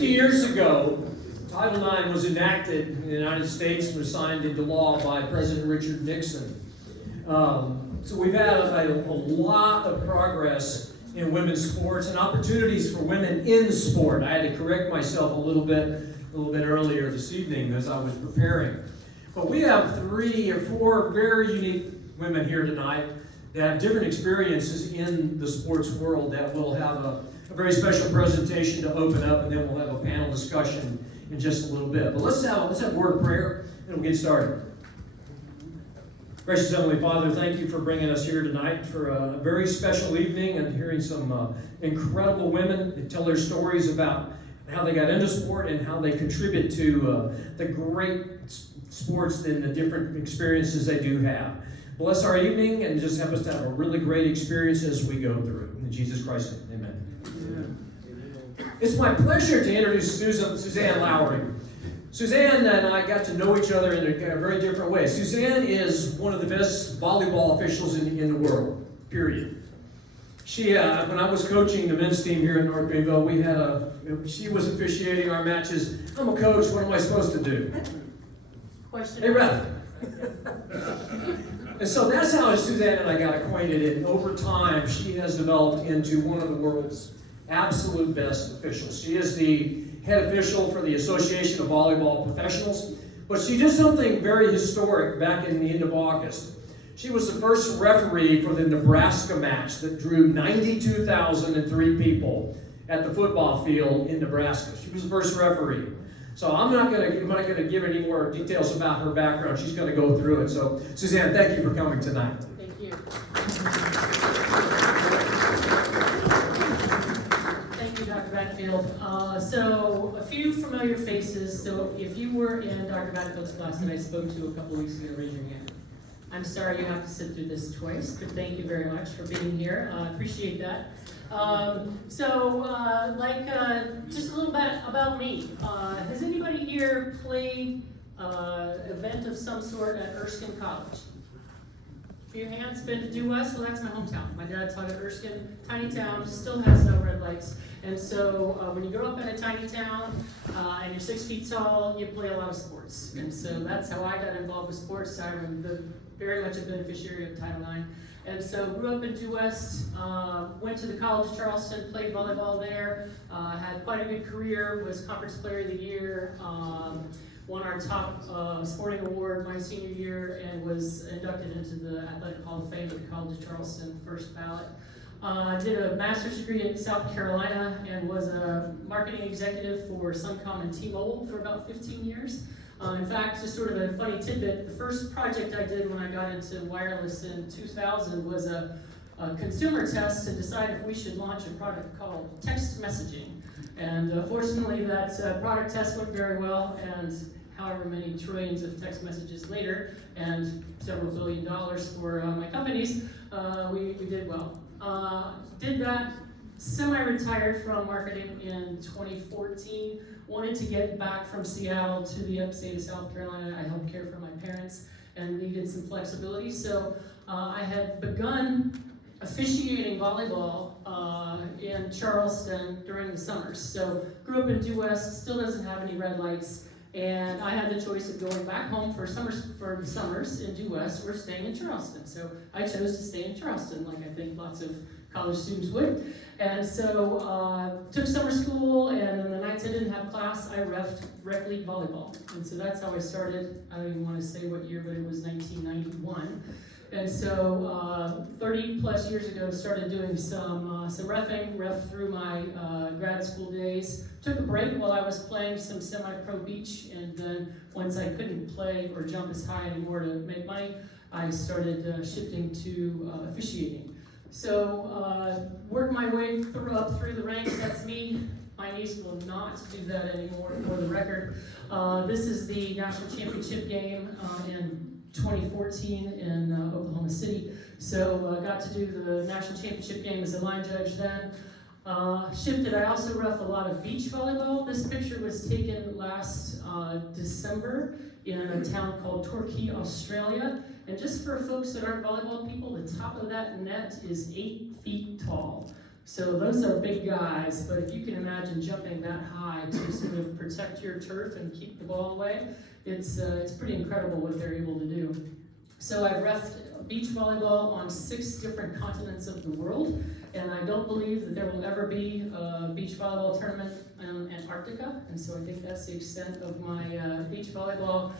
50 years ago, Title IX was enacted in the United States and was signed into law by President Richard Nixon. So we've had a lot of progress in women's sports and opportunities for women in sport. I had to correct myself a little bit earlier this evening as I was preparing. But we have 3 or 4 very unique women here tonight that have different experiences in the sports world that will have a very special presentation to open up, and then we'll have a panel discussion in just a little bit. But let's have a word of prayer, and we'll get started. Gracious Heavenly Father, thank you for bringing us here tonight for a very special evening and hearing some incredible women that tell their stories about how they got into sport and how they contribute to the great sports and the different experiences they do have. Bless our evening and just help us to have a really great experience as we go through. In Jesus Christ's name, amen. It's my pleasure to introduce Suzanne Lowry. Suzanne and I got to know each other in a very different way. Suzanne is one of the best volleyball officials in the world, period. She, when I was coaching the men's team here in North Greenville, she was officiating our matches. I'm a coach, what am I supposed to do? Question. Hey, ref. And so that's how Suzanne and I got acquainted, and over time she has developed into one of the world's absolute best officials. She is the head official for the Association of Volleyball Professionals, but she did something very historic back in the end of August. She was the first referee for the Nebraska match that drew 92,003 people at the football field in Nebraska. She was the first referee. So I'm not going to give any more details about her background. She's going to go through it. So Suzanne, thank you for coming tonight. Thank you. Thank you, Dr. Backfield. So a few familiar faces. So if you were in Dr. Backfield's class that I spoke to a couple weeks ago, raise your hand. I'm sorry you have to sit through this twice, but thank you very much for being here. I appreciate that. Just a little bit about me. Has anybody here played event of some sort at Erskine College? A few hands. Been to Due West? Well, that's my hometown. My dad taught at Erskine, tiny town, still has no red lights. And so when you grow up in a tiny town and you're 6 feet tall, you play a lot of sports. And so that's how I got involved with sports. I'm very much a beneficiary of Title IX. And so grew up in Due West, went to the College of Charleston, played volleyball there, had quite a good career, was Conference Player of the Year, won our top sporting award my senior year, and was inducted into the Athletic Hall of Fame at the College of Charleston, first ballot. Did a master's degree in South Carolina and was a marketing executive for Suncom and T-Mobile for about 15 years. In fact, just sort of a funny tidbit, the first project I did when I got into wireless in 2000 was a consumer test to decide if we should launch a product called text messaging. And fortunately, that product test went very well, and however many trillions of text messages later, and several $billion for my companies, we did well. Did that, semi-retired from marketing in 2014, wanted to get back from Seattle to the upstate of South Carolina. I helped care for my parents and needed some flexibility. So I had begun officiating volleyball in Charleston during the summers. So grew up in Due West, still doesn't have any red lights. And I had the choice of going back home for the summers in Due West or staying in Charleston. So I chose to stay in Charleston, like I think lots of college students would. And so took summer school, and on the nights I didn't have class, I refed rec league volleyball. And so that's how I started. I don't even want to say what year, but it was 1991. And so 30 plus years ago, started doing some reffing, ref through my grad school days. Took a break while I was playing some semi-pro beach, and then once I couldn't play or jump as high anymore to make money, I started shifting to officiating. So worked my way up through the ranks. That's me. My niece will not do that anymore, for the record. This is the national championship game in 2014 in Oklahoma City. So got to do the national championship game as a line judge then. Shifted, I also ref a lot of beach volleyball. This picture was taken last December in a town called Torquay, Australia. And just for folks that aren't volleyball people, the top of that net is 8 feet tall. So those are big guys, but if you can imagine jumping that high to sort of protect your turf and keep the ball away, it's pretty incredible what they're able to do. So I've refed beach volleyball on 6 different continents of the world, and I don't believe that there will ever be a beach volleyball tournament in Antarctica, and so I think that's the extent of my beach volleyball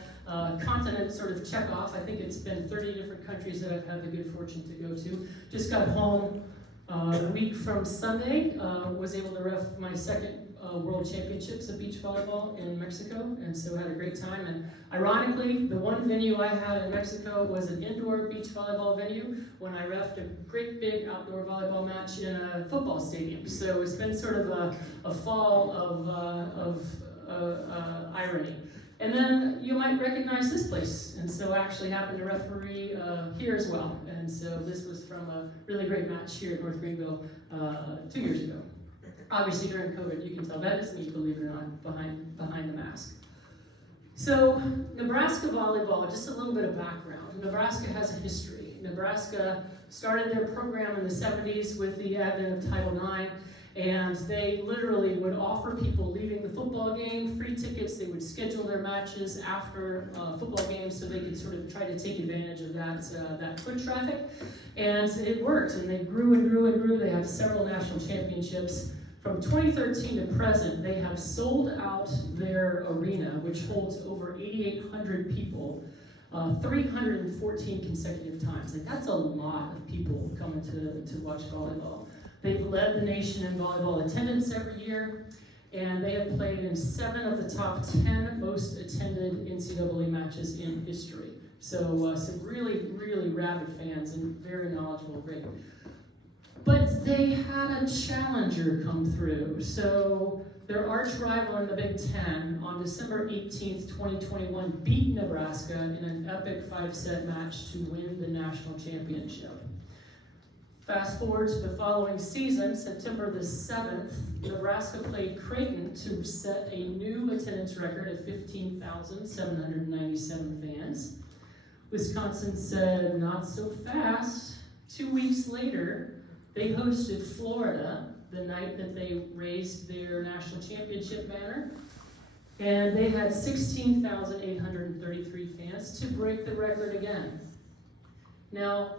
continent sort of check off. I think it's been 30 different countries that I've had the good fortune to go to. Just got home a week from Sunday, was able to ref my second World Championships of beach volleyball in Mexico, and so had a great time. And ironically, the one venue I had in Mexico was an indoor beach volleyball venue when I refed a great big outdoor volleyball match in a football stadium. So it's been sort of a fall of irony. And then you might recognize this place, and so I actually happened to referee here as well. And so this was from a really great match here at North Greenville 2 years ago. Obviously during COVID, you can tell that is me, believe it or not, behind the mask. So Nebraska volleyball, just a little bit of background. Nebraska has a history. Nebraska started their program in the 70s with the advent of Title IX, and they literally would offer people leaving the football game free tickets. They would schedule their matches after football games so they could sort of try to take advantage of that foot traffic. And it worked, and they grew and grew and grew. They have several national championships. From 2013 to present, they have sold out their arena, which holds over 8,800 people, 314 consecutive times. Like, that's a lot of people coming to watch volleyball. They've led the nation in volleyball attendance every year, and they have played in 7 of the top 10 most attended NCAA matches in history. So some really, really rabid fans and very knowledgeable, great. But they had a challenger come through. So their arch rival in the Big Ten on December 18th, 2021 beat Nebraska in an epic 5-set match to win the national championship. Fast forward to the following season, September the 7th, Nebraska played Creighton to set a new attendance record of 15,797 fans. Wisconsin said, not so fast. 2 weeks later, they hosted Florida the night that they raised their national championship banner, and they had 16,833 fans to break the record again. Now,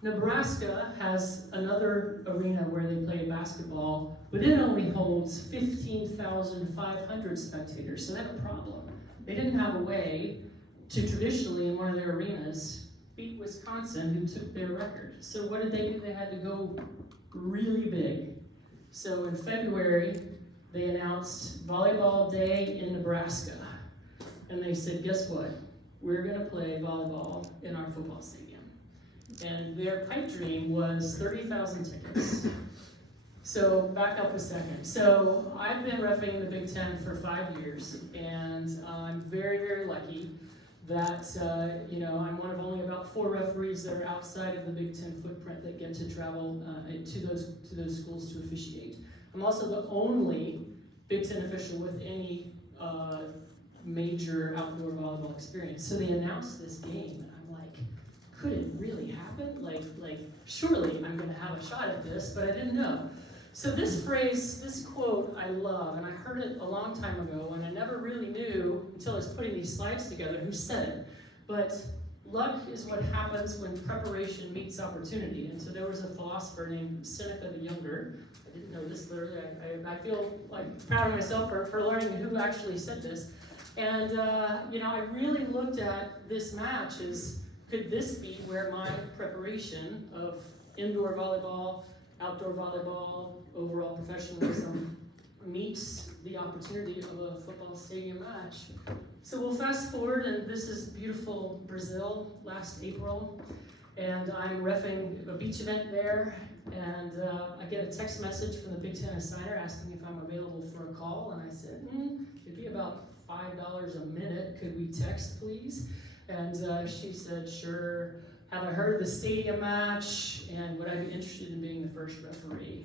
Nebraska has another arena where they play basketball, but it only holds 15,500 spectators, so they have a problem. They didn't have a way to traditionally, in one of their arenas, beat Wisconsin, who took their record. So what did they do? They had to go really big. So in February, they announced Volleyball Day in Nebraska. And they said, guess what? We're gonna play volleyball in our football stadium. And their pipe dream was 30,000 tickets. So back up a second. So I've been reffing the Big Ten for 5 years, and I'm very, very lucky that I'm one of only about 4 referees that are outside of the Big Ten footprint that get to travel to those schools to officiate. I'm also the only Big Ten official with any major outdoor volleyball experience. So they announced this game, and I'm like, could it really happen? Like surely I'm going to have a shot at this, but I didn't know. So this phrase, this quote, I love, and I heard it a long time ago, and I never really knew until I was putting these slides together who said it. But luck is what happens when preparation meets opportunity. And so there was a philosopher named Seneca the Younger. I didn't know this literally. I feel like proud of myself for learning who actually said this. And I really looked at this match as, could this be where my preparation of indoor volleyball, outdoor volleyball, overall professionalism meets the opportunity of a football stadium match? So we'll fast forward, and this is beautiful Brazil last April, and I'm reffing a beach event there, and I get a text message from the Big Ten assigner asking if I'm available for a call, and I said, it'd be about $5 a minute, could we text please? And she said, sure. Have I heard of the stadium match? And would I be interested in being the first referee?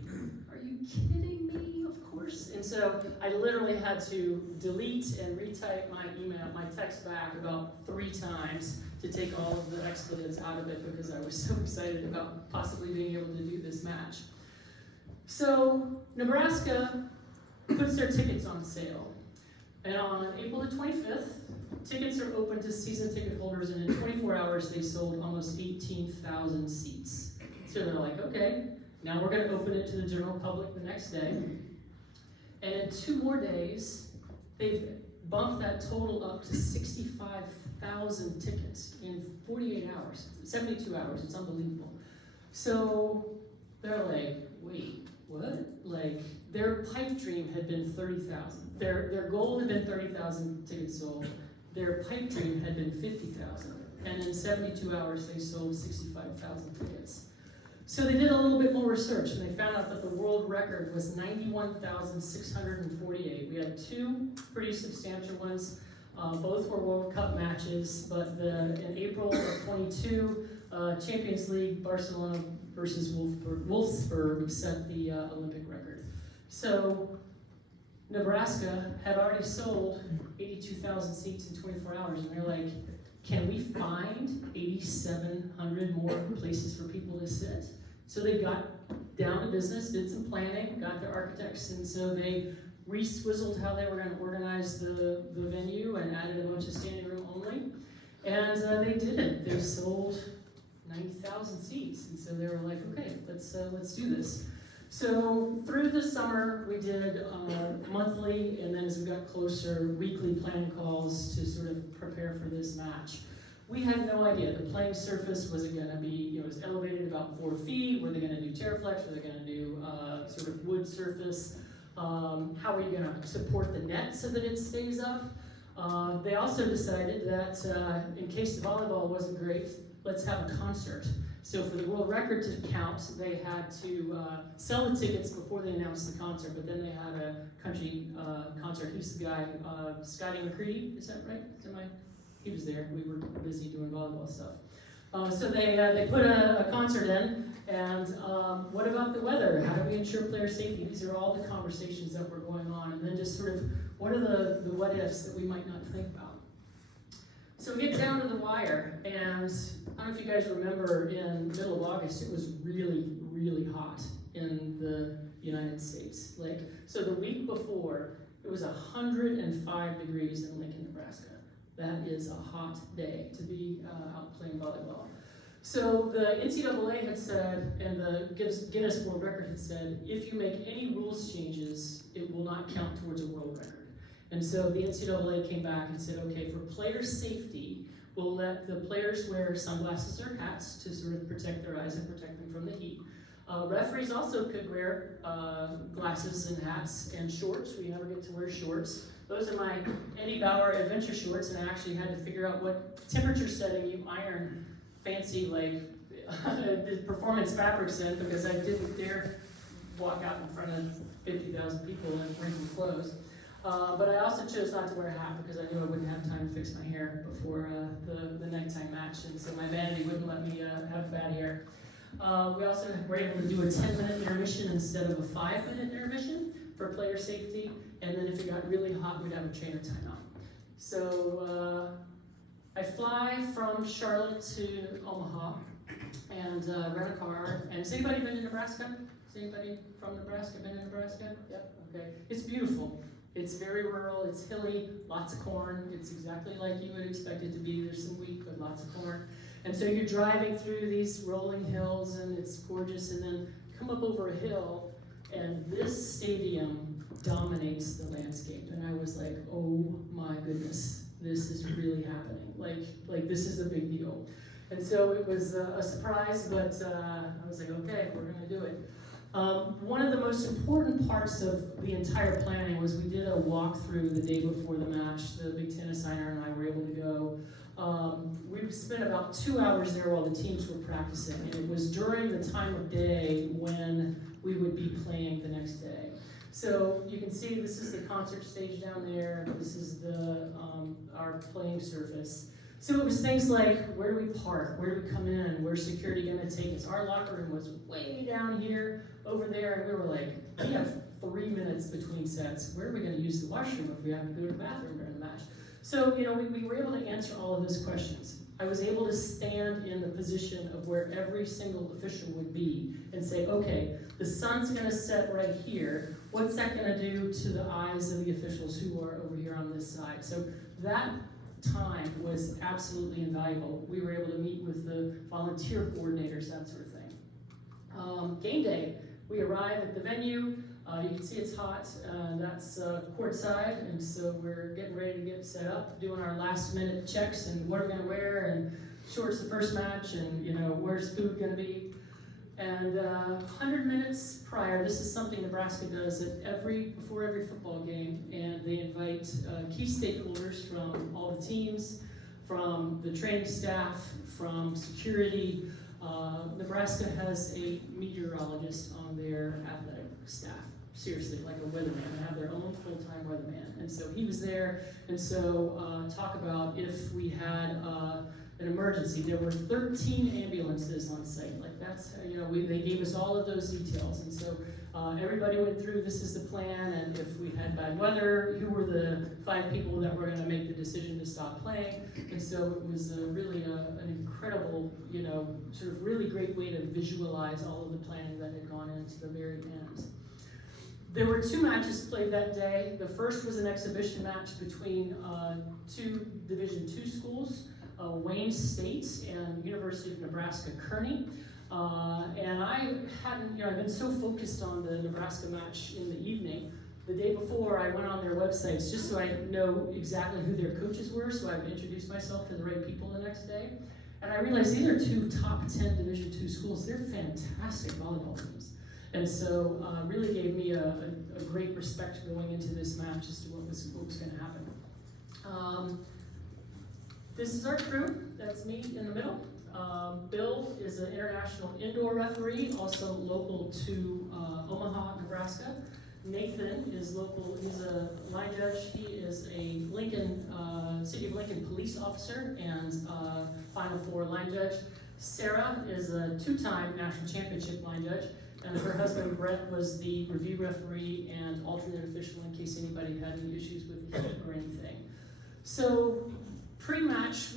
Are you kidding me? Of course. And so I literally had to delete and retype my email, my text back about 3 times to take all of the expletives out of it because I was so excited about possibly being able to do this match. So Nebraska puts their tickets on sale. And on April the 25th, tickets are open to season ticket holders, and in 24 hours they sold almost 18,000 seats. So they're like, okay, now we're going to open it to the general public the next day. And in 2 more days, they've bumped that total up to 65,000 tickets in 48 hours, 72 hours. It's unbelievable. So they're like, wait, what? Like, their pipe dream had been 30,000. Their goal had been 30,000 tickets sold. Their pipe dream had been 50,000. And in 72 hours, they sold 65,000 tickets. So they did a little bit more research, and they found out that the world record was 91,648. We had 2 pretty substantial ones. Both were World Cup matches, but in April of 22, Champions League, Barcelona versus Wolfsburg set the Olympic record. So Nebraska had already sold 82,000 seats in 24 hours, and they're like, can we find 8,700 more places for people to sit? So they got down to business, did some planning, got their architects, and so they re-swizzled how they were going to organize the venue and added a bunch of standing room only. And they did it. They sold 90,000 seats, and so they were like, okay, let's do this. So through the summer, we did monthly, and then as we got closer, weekly planning calls to sort of prepare for this match. We had no idea. The playing surface, was it going to be, it was elevated about 4 feet? Were they going to do Terraflex? Were they going to do sort of wood surface? How are you going to support the net so that it stays up? They also decided that in case the volleyball wasn't great, let's have a concert. So for the world record to count, they had to sell the tickets before they announced the concert, but then they had a country concert. Who's the guy? Scotty McCready, is that right? He was there. We were busy doing volleyball stuff. So they put a concert in, and what about the weather? How do we ensure player safety? These are all the conversations that were going on, and then just sort of, what are the what ifs that we might not think about? So we get down to the wire, and I don't know if you guys remember, in the middle of August, it was really, really hot in the United States. So the week before, it was 105 degrees in Lincoln, Nebraska. That is a hot day to be out playing volleyball. So the NCAA had said, and the Guinness World Record had said, if you make any rules changes, it will not count towards a world record. And so the NCAA came back and said, okay, for player safety, we'll let the players wear sunglasses or hats to sort of protect their eyes and protect them from the heat. Referees also could wear glasses and hats and shorts. We never get to wear shorts. Those are my Eddie Bauer adventure shorts, and I actually had to figure out what temperature setting you iron fancy the performance fabrics in, because I didn't dare walk out in front of 50,000 people in wrinkled clothes. But I also chose not to wear a hat because I knew I wouldn't have time to fix my hair before the nighttime match, and so my vanity wouldn't let me have bad hair. We also were able to do a 10-minute intermission instead of a 5-minute intermission for player safety, and then if it got really hot, we'd have a trainer timeout. So I fly from Charlotte to Omaha and rent a car. And has anybody been to Nebraska? Has anybody from Nebraska been to Nebraska? Yep, okay. It's beautiful. It's very rural, it's hilly, lots of corn. It's exactly like you would expect it to be. There's some wheat, but lots of corn. And so you're driving through these rolling hills, and it's gorgeous, and then come up over a hill, and this stadium dominates the landscape. And I was like, oh my goodness, this is really happening. Like this is a big deal. And so it was a surprise, but I was like, okay, we're gonna do it. One of the most important parts of the entire planning was we did a walkthrough the day before the match. The big tennis signer and I were able to go. We spent about 2 hours there while the teams were practicing, and it was during the time of day when we would be playing the next day. So you can see this is the concert stage down there. This is our playing surface. So it was things like, where do we park? Where do we come in? Where's security going to take us? Our locker room was way down here, over there, and we were like, we have 3 minutes between sets. Where are we going to use the washroom if we have to go to the bathroom during the match? So, we were able to answer all of those questions. I was able to stand in the position of where every single official would be and say, okay, the sun's gonna set right here. What's that gonna do to the eyes of the officials who are over here on this side? So that time was absolutely invaluable. We were able to meet with the volunteer coordinators, that sort of thing. Game day, we arrive at the venue. You can see it's hot. That's courtside, and so we're getting ready to get set up, doing our last minute checks and what are we gonna wear, and shorts the first match, and where's food gonna be. And 100 minutes prior, this is something Nebraska does before every football game, and they invite key stakeholders from all the teams, from the training staff, from security. Nebraska has a meteorologist on their athletic staff. Seriously, like a weatherman. They have their own full-time weatherman. And so he was there, and so talk about if we had an emergency. There were 13 ambulances on site. Like that's, they gave us all of those details. And so everybody went through, this is the plan, and if we had bad weather, who were the 5 people that were gonna make the decision to stop playing. And so it was really an incredible, sort of really great way to visualize all of the planning that had gone into the very end. There were 2 matches played that day. The first was an exhibition match between 2 Division II schools, Wayne State and University of Nebraska Kearney. And I hadn't, I've been so focused on the Nebraska match in the evening. The day before, I went on their websites just so I know exactly who their coaches were, so I would introduce myself to the right people the next day. And I realized these are 2 top 10 Division II schools. They're fantastic volleyball teams. And so really gave me a great respect going into this match as to what was going to happen. This is our crew. That's me in the middle. Bill is an international indoor referee, also local to Omaha, Nebraska. Nathan is local. He's a line judge. He is a City of Lincoln police officer and Final Four line judge. Sarah is a 2-time national championship line judge. And her husband, Brett, was the review referee and alternate official in case anybody had any issues with the heat or anything. So, pre-match,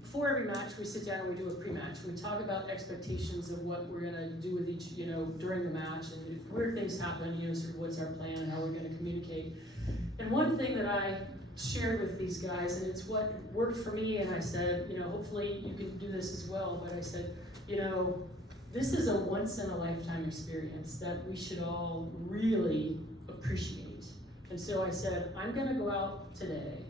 before every match, we sit down and we do a pre-match. We talk about expectations of what we're gonna do with each, during the match, and if weird things happen, sort of what's our plan and how we're gonna communicate. And one thing that I shared with these guys, and it's what worked for me, and I said, hopefully you can do this as well, but I said, this is a once-in-a-lifetime experience that we should all really appreciate. And so I said, I'm gonna go out today,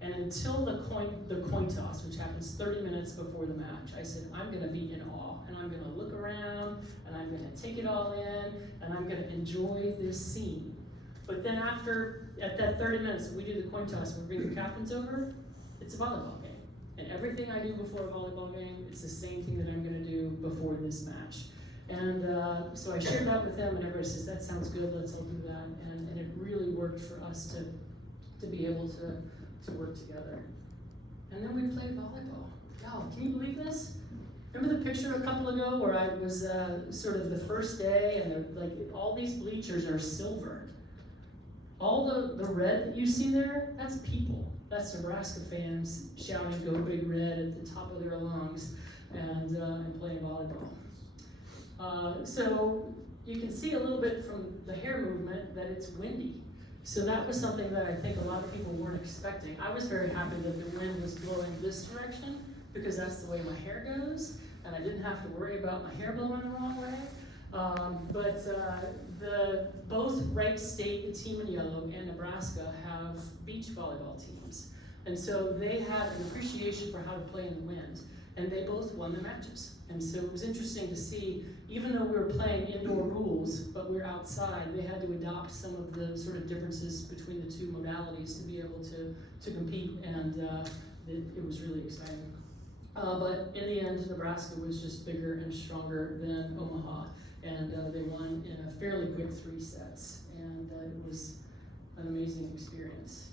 and until the coin toss, which happens 30 minutes before the match, I said, I'm gonna be in awe, and I'm gonna look around, and I'm gonna take it all in, and I'm gonna enjoy this scene. But then at that 30 minutes, we do the coin toss, and we bring the captains over, it's a volleyball game. And everything I do before a volleyball game, it's the same thing that I'm going to do before this match. And so I shared that with them, and everybody says, that sounds good, let's all do that. And it really worked for us to be able to work together. And then we played volleyball. Wow, can you believe this? Remember the picture a couple ago where I was sort of the first day, and all these bleachers are silver. All the red that you see there, that's people. That's Nebraska fans shouting "Go Big Red" at the top of their lungs and playing volleyball. So you can see a little bit from the hair movement that it's windy. So that was something that I think a lot of people weren't expecting. I was very happy that the wind was blowing this direction because that's the way my hair goes, and I didn't have to worry about my hair blowing the wrong way. Both Wright State, the team in yellow, and Nebraska have beach volleyball teams. And so they had an appreciation for how to play in the wind, and they both won the matches. And so it was interesting to see, even though we were playing indoor rules, but we were outside, they had to adopt some of the sort of differences between the 2 modalities to be able to compete, and it was really exciting. But in the end, Nebraska was just bigger and stronger than Omaha. And they won in a fairly quick 3 sets, and it was an amazing experience.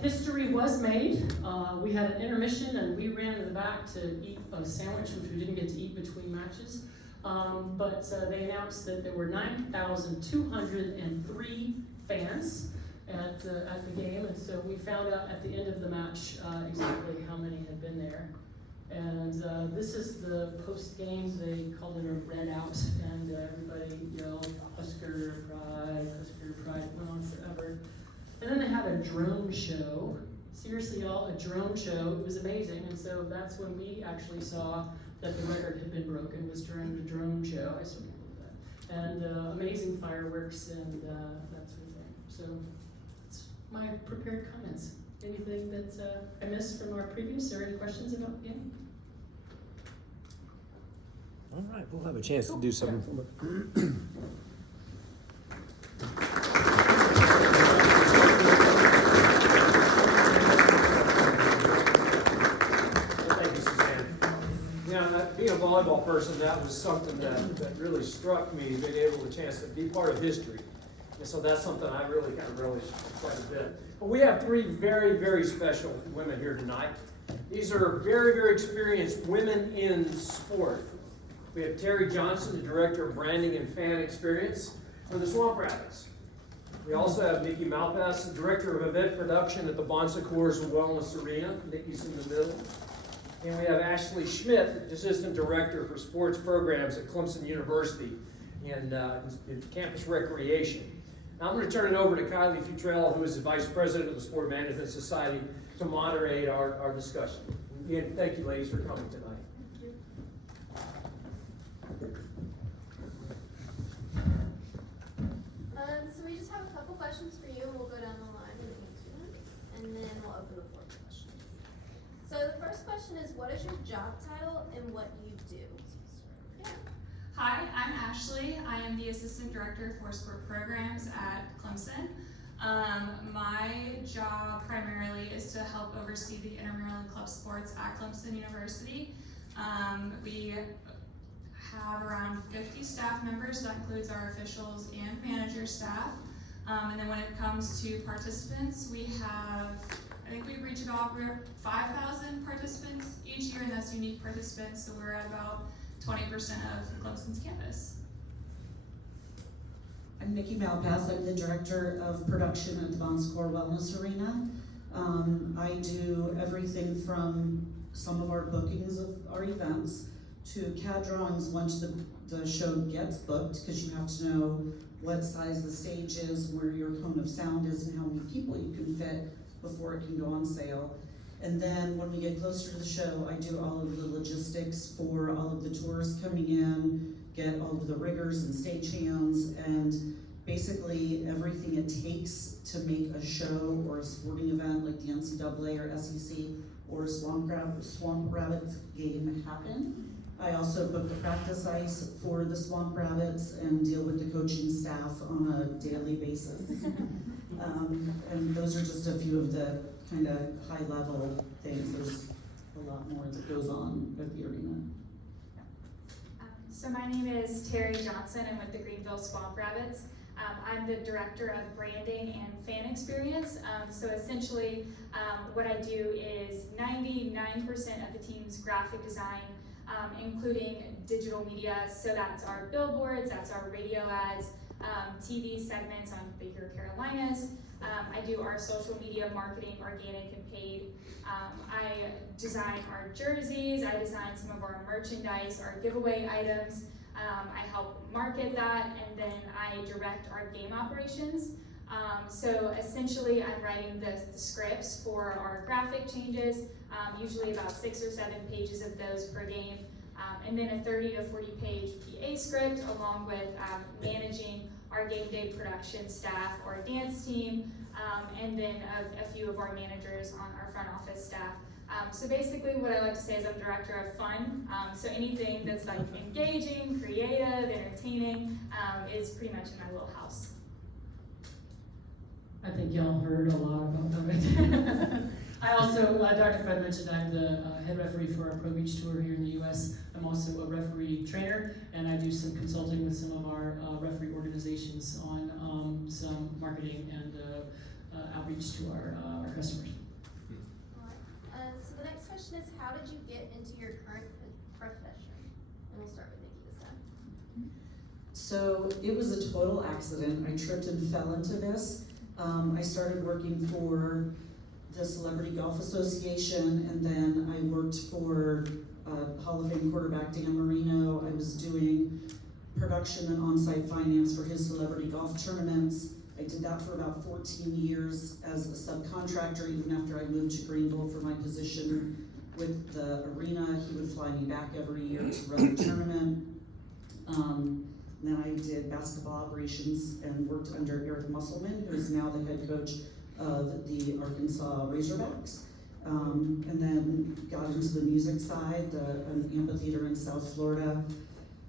History was made. We had an intermission, and we ran to the back to eat a sandwich, which we didn't get to eat between matches. But they announced that there were 9,203 fans at the game, and so we found out at the end of the match exactly how many had been there. And this is the post games. They called it a red out, and everybody yelled Husker Pride, went on forever. And then they had a drone show. Seriously, y'all, a drone show. It was amazing. And so that's when we actually saw that the record had been broken, was during the drone show. I still can't believe that. And amazing fireworks and that sort of thing. So that's my prepared comments. Anything that I missed from our previous, or any questions about the game? All right, we'll have a chance to do something from it. Thank you, Suzanne. You know, being a volleyball person, that was something that really struck me, being able to chance to be part of history. And so that's something I really kind of relish quite a bit. But we have three very, very special women here tonight. These are very, very experienced women in sport. We have Terry Johnson, the Director of Branding and Fan Experience for the Swamp Rabbits. We also have Nikki Malpass, the Director of Event Production at the Bon Secours Wellness Arena. Nikki's in the middle. And we have Ashley Schmidt, Assistant Director for Sports Programs at Clemson University in Campus Recreation. Now I'm going to turn it over to Kylie Futrell, who is the Vice President of the Sport Management Society, to moderate our discussion. Again, thank you, ladies, for coming tonight. So we just have a couple questions for you, and we'll go down the line and answer them, and then we'll open the floor for questions. So the first question is, what is your job title and what you do? Yeah. Hi, I'm Ashley. I am the Assistant Director for Sport Programs at Clemson. My job primarily is to help oversee the intramural and club sports at Clemson University. We have around 50 staff members. That includes our officials and manager staff. And then when it comes to participants, we have, I think we reach about 5,000 participants each year, and that's unique participants, so we're at about 20% of Clemson's campus. I'm Nikki Malpass. I'm the Director of Production at the Bon Secours Wellness Arena. I do everything from some of our bookings of our events to CAD drawings once the show gets booked, because you have to know what size the stage is, where your cone of sound is, and how many people you can fit before it can go on sale. And then when we get closer to the show, I do all of the logistics for all of the tours coming in, get all of the riggers and stagehands, and basically everything it takes to make a show or a sporting event like the NCAA or SEC or a Swamp Rabbit game happen. I also book the practice ice for the Swamp Rabbits and deal with the coaching staff on a daily basis. And those are just a few of the kind of high-level things. There's a lot more that goes on at the arena. So my name is Terry Johnson. I'm with the Greenville Swamp Rabbits. I'm the Director of Branding and Fan Experience. So essentially, what I do is 99% of the team's graphic design, including digital media. So that's our billboards, that's our radio ads, TV segments on Big Your Carolinas. I do our social media marketing, organic and paid. I design our jerseys, I design some of our merchandise, our giveaway items. I help market that, and then I direct our game operations. So essentially I'm writing the scripts for our graphic changes, usually about 6 or 7 pages of those per game, and then a 30 to 40 page PA script, along with managing our game day production staff, our dance team, and then a few of our managers on our front office staff. So basically what I like to say is I'm director of fun, so anything that's like engaging, creative, entertaining is pretty much in my little house. I think y'all heard a lot about that. I also, Dr. Fred mentioned I'm the head referee for our Pro Beach Tour here in the U.S. I'm also a referee trainer, and I do some consulting with some of our referee organizations on some marketing and outreach to our customers. So the next question is, how did you get into your current profession? And we'll start with Nikki this time. So it was a total accident. I tripped and fell into this. I started working for the Celebrity Golf Association, and then I worked for Hall of Fame quarterback Dan Marino. I was doing production and on-site finance for his celebrity golf tournaments. I did that for about 14 years as a subcontractor, even after I moved to Greenville for my position with the arena. He would fly me back every year to run the tournament. Then I did basketball operations and worked under Eric Musselman, who is now the head coach of the Arkansas Razorbacks. And then got into the music side, an amphitheater in South Florida.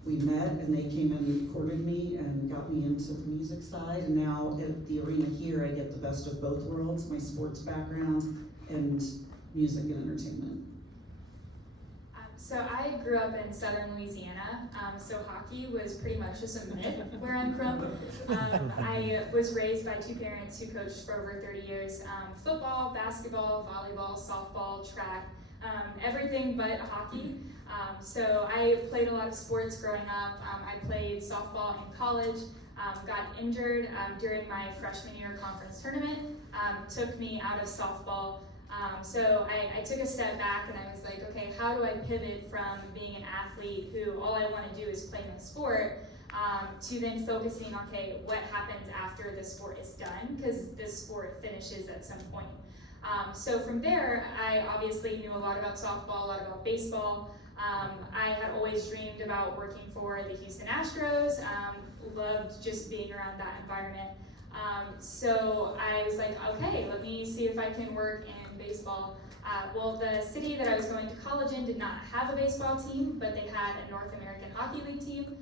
We met and they came and courted me and got me into the music side. And now at the arena here, I get the best of both worlds, my sports background and music and entertainment. So I grew up in southern Louisiana, so hockey was pretty much just a myth where I'm from. I was raised by two parents who coached for over 30 years. Football, basketball, volleyball, softball, track, everything but hockey. So I played a lot of sports growing up. I played softball in college, got injured during my freshman year conference tournament, took me out of softball. So I took a step back and I was like, okay, how do I pivot from being an athlete who all I want to do is play my sport, to then focusing on, okay, what happens after the sport is done, because this sport finishes at some point. So from there, I obviously knew a lot about softball, a lot about baseball. I had always dreamed about working for the Houston Astros, loved just being around that environment. So I was like, okay, let me see if I can work in baseball. Well, the city that I was going to college in did not have a baseball team, but they had a North American Hockey League team.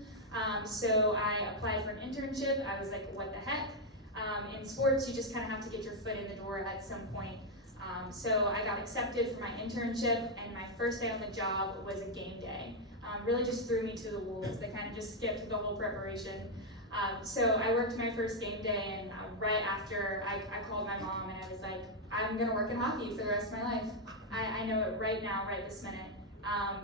So I applied for an internship. I was like, what the heck? In sports, you just kind of have to get your foot in the door at some point. So I got accepted for my internship, and my first day on the job was a game day. Really just threw me to the wolves. They kind of just skipped the whole preparation. So I worked my first game day, and right after I called my mom and I was like, I'm gonna work in hockey for the rest of my life. I know it right now, right this minute.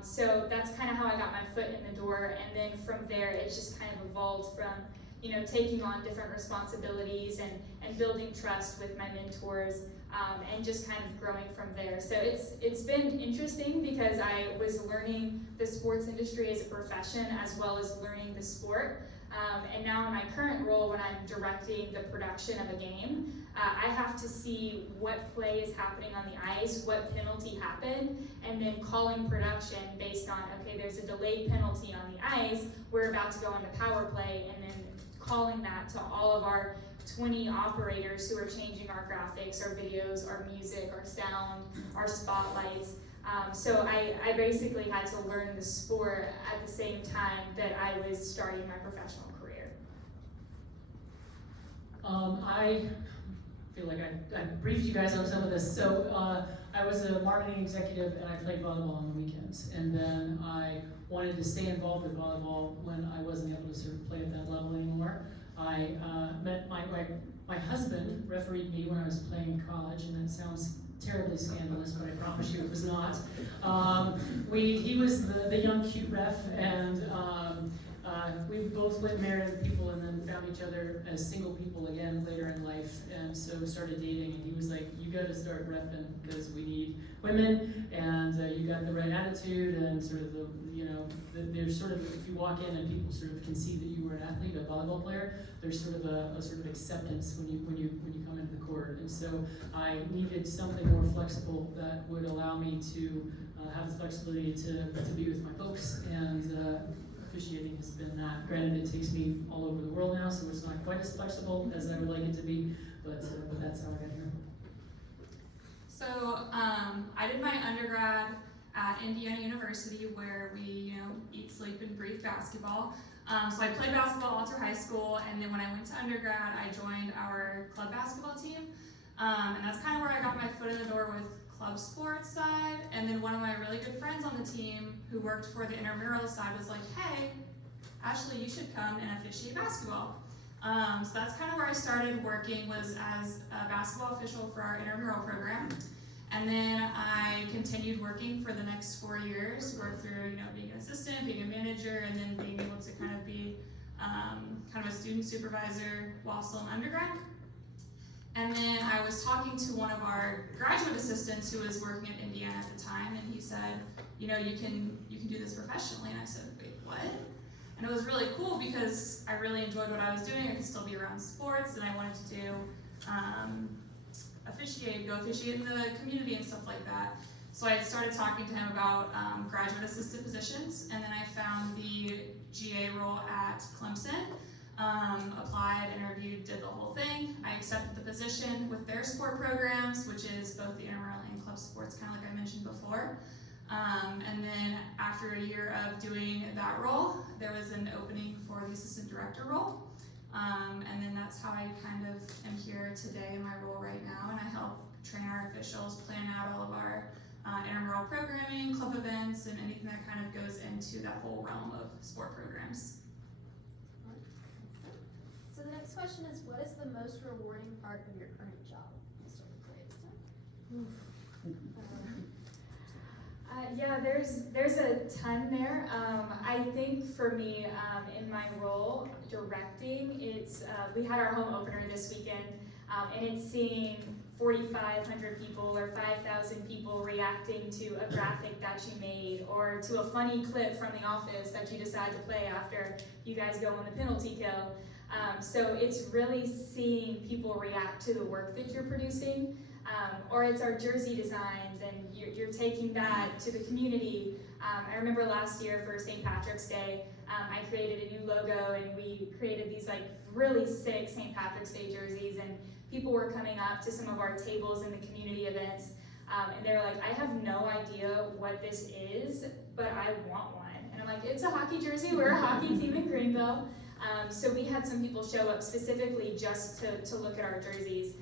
So that's kind of how I got my foot in the door, and then from there it's just kind of evolved from, you know, taking on different responsibilities and building trust with my mentors, and just kind of growing from there. So it's been interesting because I was learning the sports industry as a profession as well as learning the sport. And now in my current role, when I'm directing the production of a game, I have to see what play is happening on the ice, what penalty happened, and then calling production based on, okay, there's a delayed penalty on the ice, we're about to go on the power play, and then calling that to all of our 20 operators who are changing our graphics, our videos, our music, our sound, our spotlights. So I basically had to learn the sport at the same time that I was starting my professional career. I feel like I briefed you guys on some of this. So I was a marketing executive and I played volleyball on the weekends. And then I wanted to stay involved with volleyball when I wasn't able to sort of play at that level anymore. I met my husband refereed me when I was playing in college, and that sounds terribly scandalous, but I promise you it was not. He was the young cute ref, and we both went married as people and then found each other as single people again later in life, and so started dating, and he was like, you got to start reffing because we need women, and you got the right attitude, and sort of there's sort of, if you walk in and people sort of can see that you were an athlete, a volleyball player, there's sort of a sort of acceptance when you come into the court, and so I needed something more flexible that would allow me to have the flexibility to be with my folks, and officiating has been that. Granted, it takes me all over the world now, so it's not quite as flexible as I would like it to be, but that's how I got here. So I did my undergrad at Indiana University, where we, eat, sleep, and breathe basketball. So I played basketball all through high school, and then when I went to undergrad, I joined our club basketball team, and that's kind of where I got my foot in the door with club sports side. And then one of my really good friends on the team who worked for the intramural side was like, hey, Ashley, you should come and officiate basketball. So that's kind of where I started working, was as a basketball official for our intramural program. And then I continued working for the next 4 years, worked through, being an assistant, being a manager, and then being able to kind of be kind of a student supervisor while still in undergrad. And then I was talking talking to one of our graduate assistants who was working at Indiana at the time, and he said, you know, you can do this professionally. And I said, wait, what? And it was really cool because I really enjoyed what I was doing. I could still be around sports, and I wanted to do go officiate in the community and stuff like that. So I had started talking to him about graduate assistant positions, and then I found the GA role at Clemson. Applied, interviewed, did the whole thing. I accepted the position with their sport programs, which is both the intramural and club sports, kind of like I mentioned before. And then after a year of doing that role, there was an opening for the assistant director role. And then that's how I kind of am here today in my role right now, and I help train our officials, plan out all of our intramural programming, club events, and anything that kind of goes into that whole realm of sport programs. So the next question is, what is the most rewarding part of your current job? We'll start with Grace. Yeah, there's a ton there. I think for me, in my role directing, it's we had our home opener this weekend, and it's seeing 4,500 people or 5,000 people reacting to a graphic that you made, or to a funny clip from The Office that you decide to play after you guys go on the penalty kill. So it's really seeing people react to the work that you're producing. Or it's our jersey designs, and you're taking that to the community. I remember last year for St. Patrick's Day, I created a new logo, and we created these like really sick St. Patrick's Day jerseys, and people were coming up to some of our tables in the community events, and they were like, I have no idea what this is, but I want one. And I'm like, it's a hockey jersey, we're a hockey team in Greenville. So we had some people show up specifically just to look at our jerseys.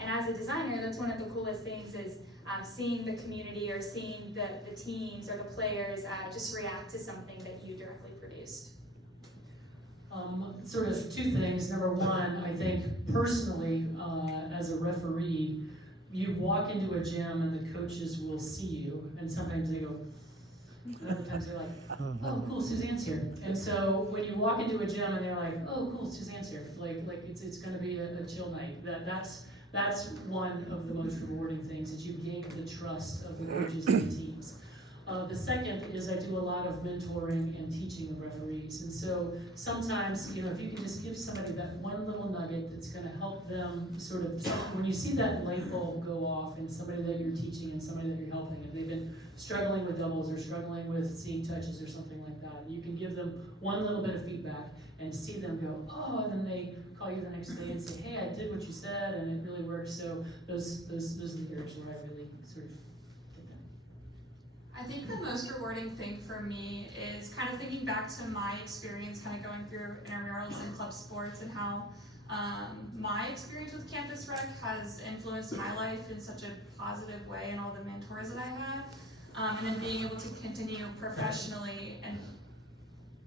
And as a designer, that's one of the coolest things is seeing the community or seeing the teams or the players just react to something that you directly produced. Sort of two things. Number one, I think personally, as a referee, you walk into a gym and the coaches will see you, and sometimes they go, and other times they're like, oh, cool, Suzanne's here. And so when you walk into a gym and they're like, oh, cool, Suzanne's here, like it's going to be a chill night. That's one of the most rewarding things, that you gain the trust of the coaches and the teams. The second is I do a lot of mentoring and teaching of referees. And so sometimes, if you can just give somebody that one little nugget that's going to help them sort of, when you see that light bulb go off in somebody that you're teaching and somebody that you're helping, and they've been struggling with doubles or struggling with seeing touches or something like that, and you can give them one little bit of feedback and see them go, oh, and then they call you the next day and say, hey, I did what you said and it really worked. So those are the areas where I really sort of get them. I think the most rewarding thing for me is kind of thinking back to my experience kind of going through intramurals and club sports, and how my experience with Campus Rec has influenced my life in such a positive way, and all the mentors that I had, and then being able to continue professionally and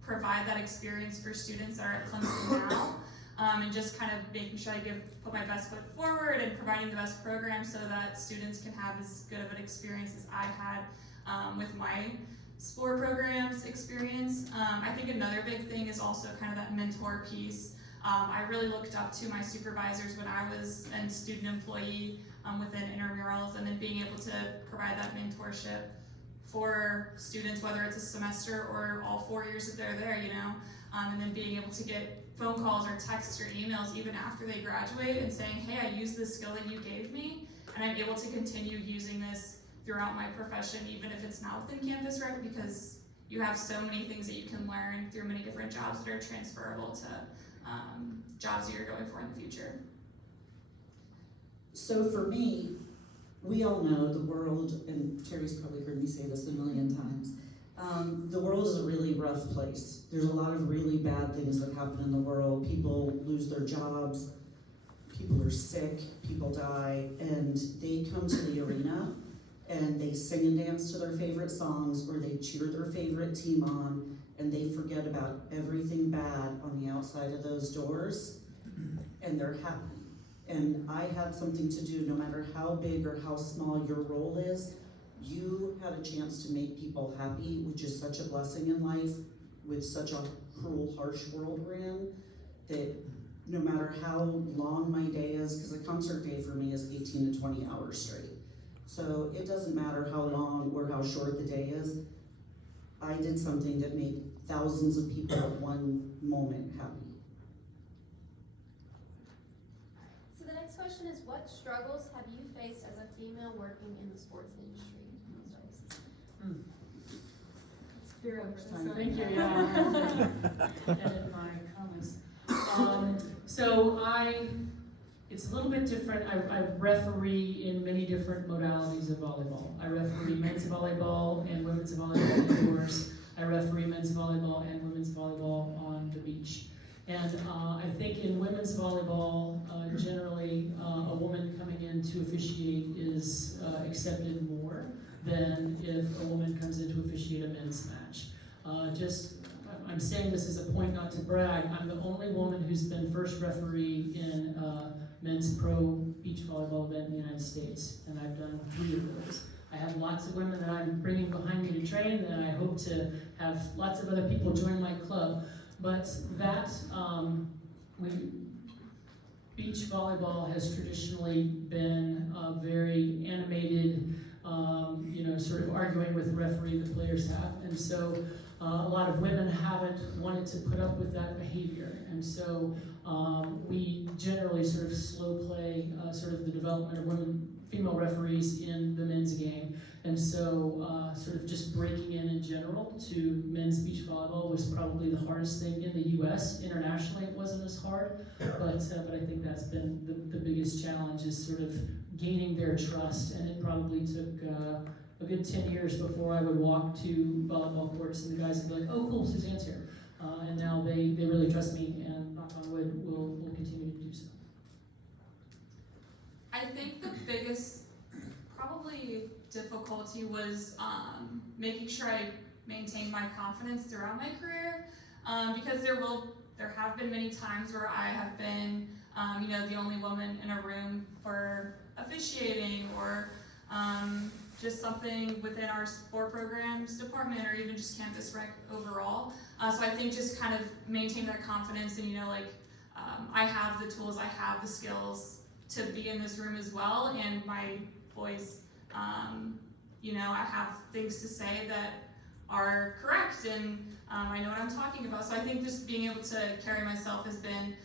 provide that experience for students that are at Clemson now, and just kind of making sure I put my best foot forward and providing the best program so that students can have as good of an experience as I had with my sport programs experience. I think another big thing is also kind of that mentor piece. I really looked up to my supervisors when I was a student employee within intramurals, and then being able to provide that mentorship for students, whether it's a semester or all 4 years that they're there, and then being able to get phone calls or texts or emails even after they graduate and saying, hey, I used this skill that you gave me, and I'm able to continue using this throughout my profession, even if it's not within Campus Rec, because you have so many things that you can learn through many different jobs that are transferable to jobs that you're going for in the future. So for me, we all know the world, and Terry's probably heard me say this a million times, the world is a really rough place. There's a lot of really bad things that happen in the world. People lose their jobs, people are sick, people die, and they come to the arena and they sing and dance to their favorite songs, or they cheer their favorite team on, and they forget about everything bad on the outside of those doors, and they're happy. And I had something to do, no matter how big or how small your role is, you had a chance to make people happy, which is such a blessing in life, with such a cruel, harsh world we're in, that no matter how long my day is, because a concert day for me is 18 to 20 hours straight. So it doesn't matter how long or how short the day is. I did something that made thousands of people at one moment happy. So the next question is, what struggles have you faced as a female working in the sports industry? Thank you, yeah. Edit my comments. So it's a little bit different. I referee in many different modalities of volleyball. I referee men's volleyball and women's volleyball indoors. I referee men's volleyball and women's volleyball on the beach. And I think in women's volleyball, generally, a woman coming in to officiate is accepted more than if a woman comes in to officiate a men's match. I'm saying this as a point not to brag. I'm the only woman who's been first referee in a men's pro beach volleyball event in the United States, and I've done 3 of those. I have lots of women that I'm bringing behind me to train, and I hope to have lots of other people join my club. But that, beach volleyball has traditionally been very animated, sort of arguing with the referee the players have. And so a lot of women haven't wanted to put up with that behavior. And so we generally sort of slow play sort of the development of female referees in the men's game. And so sort of just breaking in general to men's beach volleyball was probably the hardest thing in the US. Internationally, it wasn't as hard, but I think that's been the biggest challenge, is sort of gaining their trust. And it probably took a good 10 years before I would walk to volleyball courts and the guys would be like, oh cool, Suzanne's here. And now they really trust me, and knock on wood, will continue to do so. I think the biggest probably difficulty was making sure I maintained my confidence throughout my career, because there have been many times where I have been the only woman in a room for officiating, or just something within our sport programs department, or even just campus rec overall. So I think just kind of maintain that confidence, and I have the tools, I have the skills to be in this room as well, and my voice, I have things to say that are correct, and I know what I'm talking about. So I think just being able to carry myself has been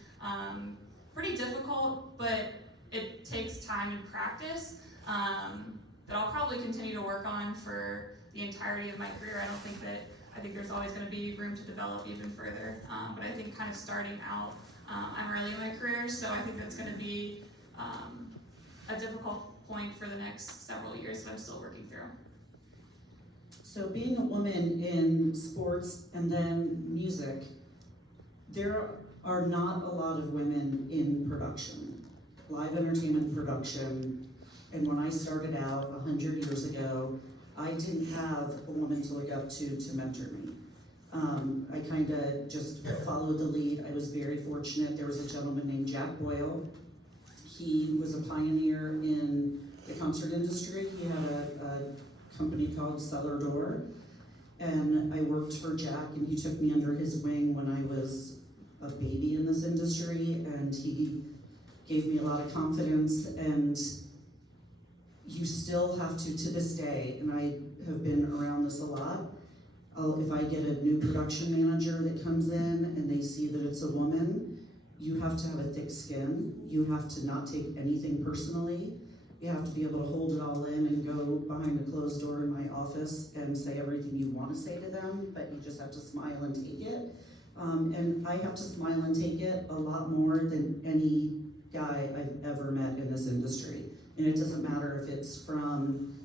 pretty difficult, but it takes time and practice that I'll probably continue to work on for the entirety of my career. I think there's always going to be room to develop even further, but I think kind of starting out, I'm early in my career, so I think that's going to be a difficult point for the next several years that I'm still working through. So being a woman in sports and then music, there are not a lot of women in production, live entertainment production. And when I started out 100 years ago, I didn't have a woman to look up to mentor me. I kind of just followed the lead. I was very fortunate. There was a gentleman named Jack Boyle. He was a pioneer in the concert industry. He had a company called Cellar Door, and I worked for Jack, and he took me under his wing when I was a baby in this industry, and he gave me a lot of confidence. And you still have to this day, and I have been around this a lot, if I get a new production manager that comes in and they see that it's a woman, you have to have a thick skin. You have to not take anything personally. You have to be able to hold it all in and go behind a closed door in my office and say everything you want to say to them, but you just have to smile and take it. And I have to smile and take it a lot more than any guy I've ever met in this industry. And it doesn't matter if it's from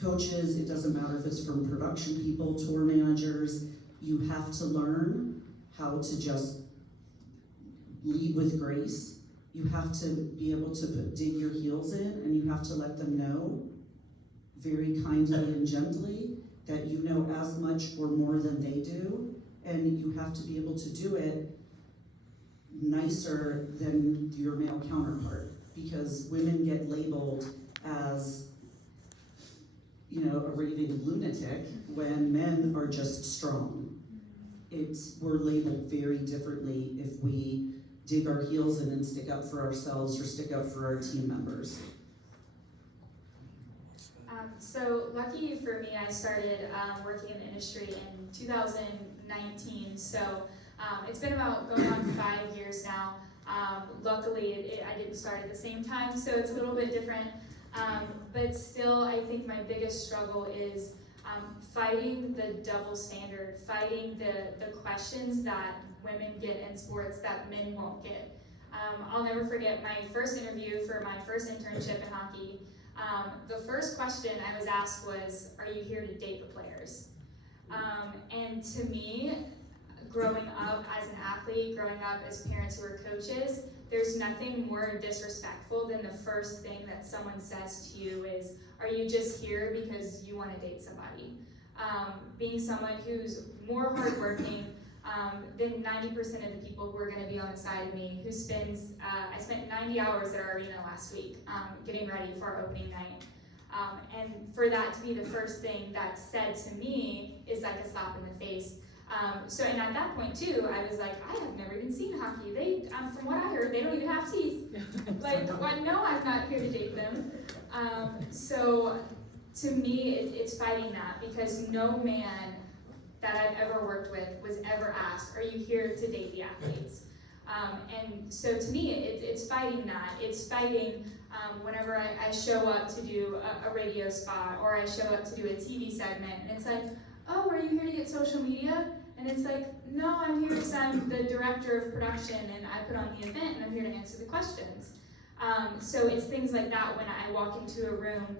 coaches, it doesn't matter if it's from production people, tour managers. You have to learn how to just lead with grace. You have to be able to dig your heels in, and you have to let them know very kindly and gently that you know as much or more than they do, and you have to be able to do it nicer than your male counterpart, because women get labeled as a raving lunatic when men are just strong. We're labeled very differently if we dig our heels in and stick up for ourselves or stick up for our team members? So lucky for me, I started working in the industry in 2019, so it's been about going on 5 years now. Luckily, I didn't start at the same time, so it's a little bit different, but still I think my biggest struggle is fighting the double standard, fighting the questions that women get in sports that men won't get. I'll never forget my first interview for my first internship in hockey. The first question I was asked was, "Are you here to date the players?" And to me, growing up as an athlete, growing up as parents who are coaches, there's nothing more disrespectful than the first thing that someone says to you is, "Are you just here because you want to date somebody?" Being someone who's more hardworking than 90% of the people who are going to be on the side of me, who spends, I spent 90 hours at our arena last week getting ready for our opening night. And for that to be the first thing that's said to me is like a slap in the face. And at that point too, I was like, I have never even seen hockey. From what I heard, they don't even have teeth. Like, well, no, I'm not here to date them. So to me, it's fighting that, because no man that I've ever worked with was ever asked, "Are you here to date the athletes?" And so to me, it's fighting that. It's fighting whenever I show up to do a radio spot, or I show up to do a TV segment, and it's like, "Oh, are you here to get social media?" And it's like, "No, I'm here because I'm the director of production and I put on the event and I'm here to answer the questions." So it's things like that when I walk into a room,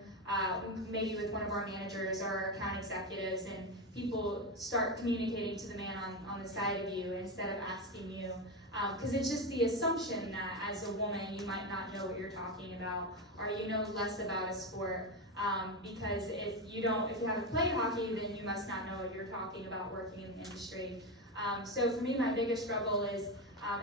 maybe with one of our managers or our account executives, and people start communicating to the man on the side of you instead of asking you. Because it's just the assumption that as a woman you might not know what you're talking about, or you know less about a sport. Because if you haven't played hockey, then you must not know what you're talking about working in the industry. So for me, my biggest struggle is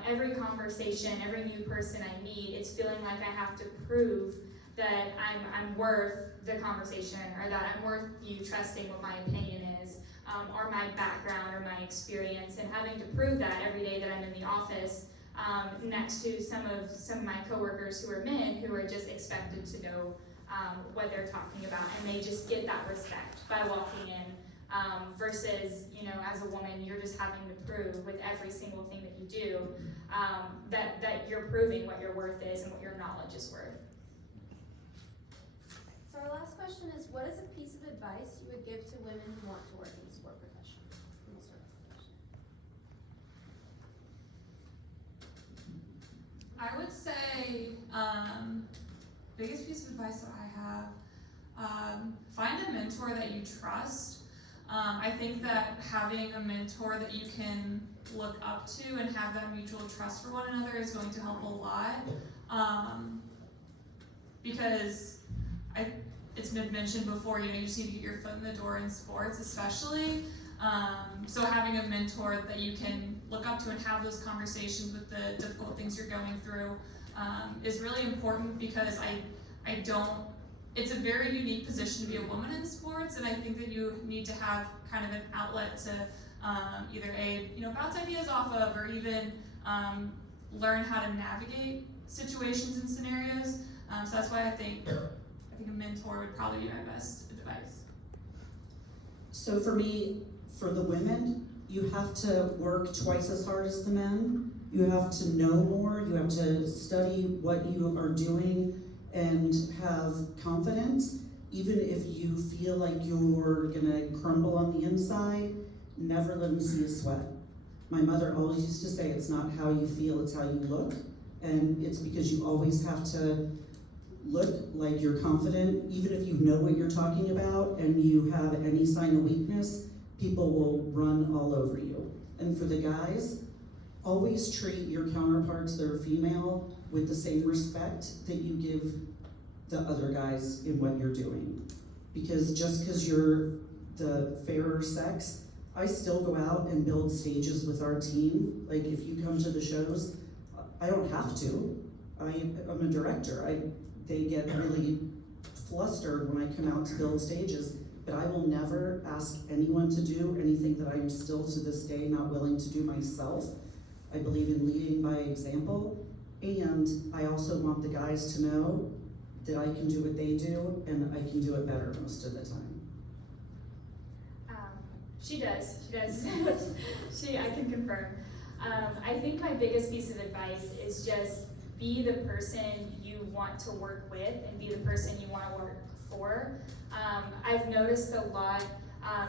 every conversation, every new person I meet, it's feeling like I have to prove that I'm worth the conversation, or that I'm worth you trusting what my opinion is, or my background or my experience, and having to prove that every day that I'm in the office next to some of my coworkers who are men, who are just expected to know what they're talking about, and they just get that respect by walking in, versus, as a woman, you're just having to prove with every single thing that you do that you're proving what your worth is and what your knowledge is worth. So our last question is, what is a piece of advice you would give to women who want to work in the sport profession? And we'll start with the question. I would say, biggest piece of advice that I have, find a mentor that you trust. I think that having a mentor that you can look up to and have that mutual trust for one another is going to help a lot. Because it's been mentioned before, you just need to get your foot in the door in sports, especially. So having a mentor that you can look up to and have those conversations with the difficult things you're going through is really important, because it's a very unique position to be a woman in sports, and I think that you need to have kind of an outlet to either bounce ideas off of, or even learn how to navigate situations and scenarios. So that's why I think a mentor would probably be my best advice. So for me, for the women, you have to work twice as hard as the men. You have to know more, you have to study what you are doing and have confidence. Even if you feel like you're gonna crumble on the inside, never let them see you sweat. My mother always used to say, it's not how you feel, it's how you look. And it's because you always have to look like you're confident. Even if you know what you're talking about and you have any sign of weakness, people will run all over you. And for the guys, always treat your counterparts that are female with the same respect that you give the other guys in what you're doing. Because just because you're the fairer sex, I still go out and build stages with our team. Like if you come to the shows, I don't have to. I'm a director. They get really flustered when I come out to build stages, but I will never ask anyone to do anything that I'm still to this day not willing to do myself. I believe in leading by example, and I also want the guys to know that I can do what they do, and I can do it better most of the time. She does. I can confirm. I think my biggest piece of advice is just be the person you want to work with and be the person you want to work for. I've noticed a lot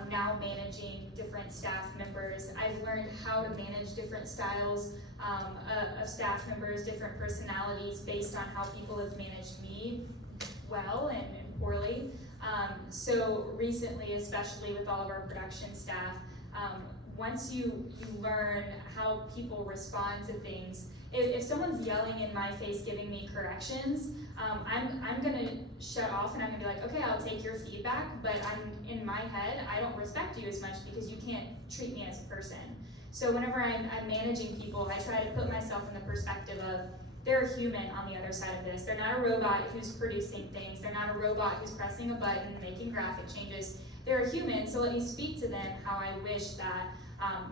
now managing different staff members. I've learned how to manage different styles of staff members, different personalities based on how people have managed me well and poorly. So recently, especially with all of our production staff, once you learn how people respond to things, if someone's yelling in my face giving me corrections, I'm gonna shut off and I'm gonna be like, okay, I'll take your feedback, but in my head, I don't respect you as much because you can't treat me as a person. So whenever I'm managing people, I try to put myself in the perspective of, they're a human on the other side of this. They're not a robot who's producing things. They're not a robot who's pressing a button and making graphic changes. They're a human, so let me speak to them how I wish that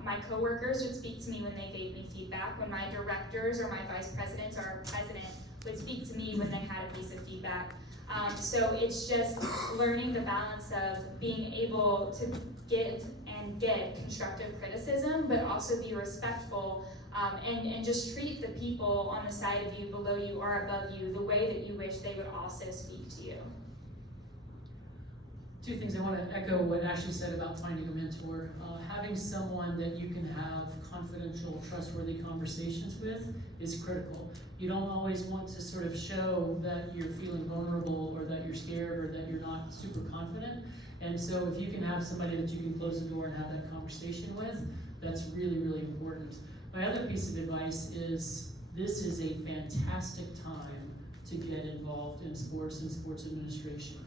my coworkers would speak to me when they gave me feedback, when my directors or my vice presidents or our president would speak to me when they had a piece of feedback. So it's just learning the balance of being able to get constructive criticism, but also be respectful and just treat the people on the side of you, below you, or above you the way that you wish they would also speak to you. Two things I want to echo what Ashley said about finding a mentor. Having someone that you can have confidential, trustworthy conversations with is critical. You don't always want to sort of show that you're feeling vulnerable or that you're scared or that you're not super confident. And so if you can have somebody that you can close the door and have that conversation with, that's really, really important. My other piece of advice is this is a fantastic time to get involved in sports and sports administration.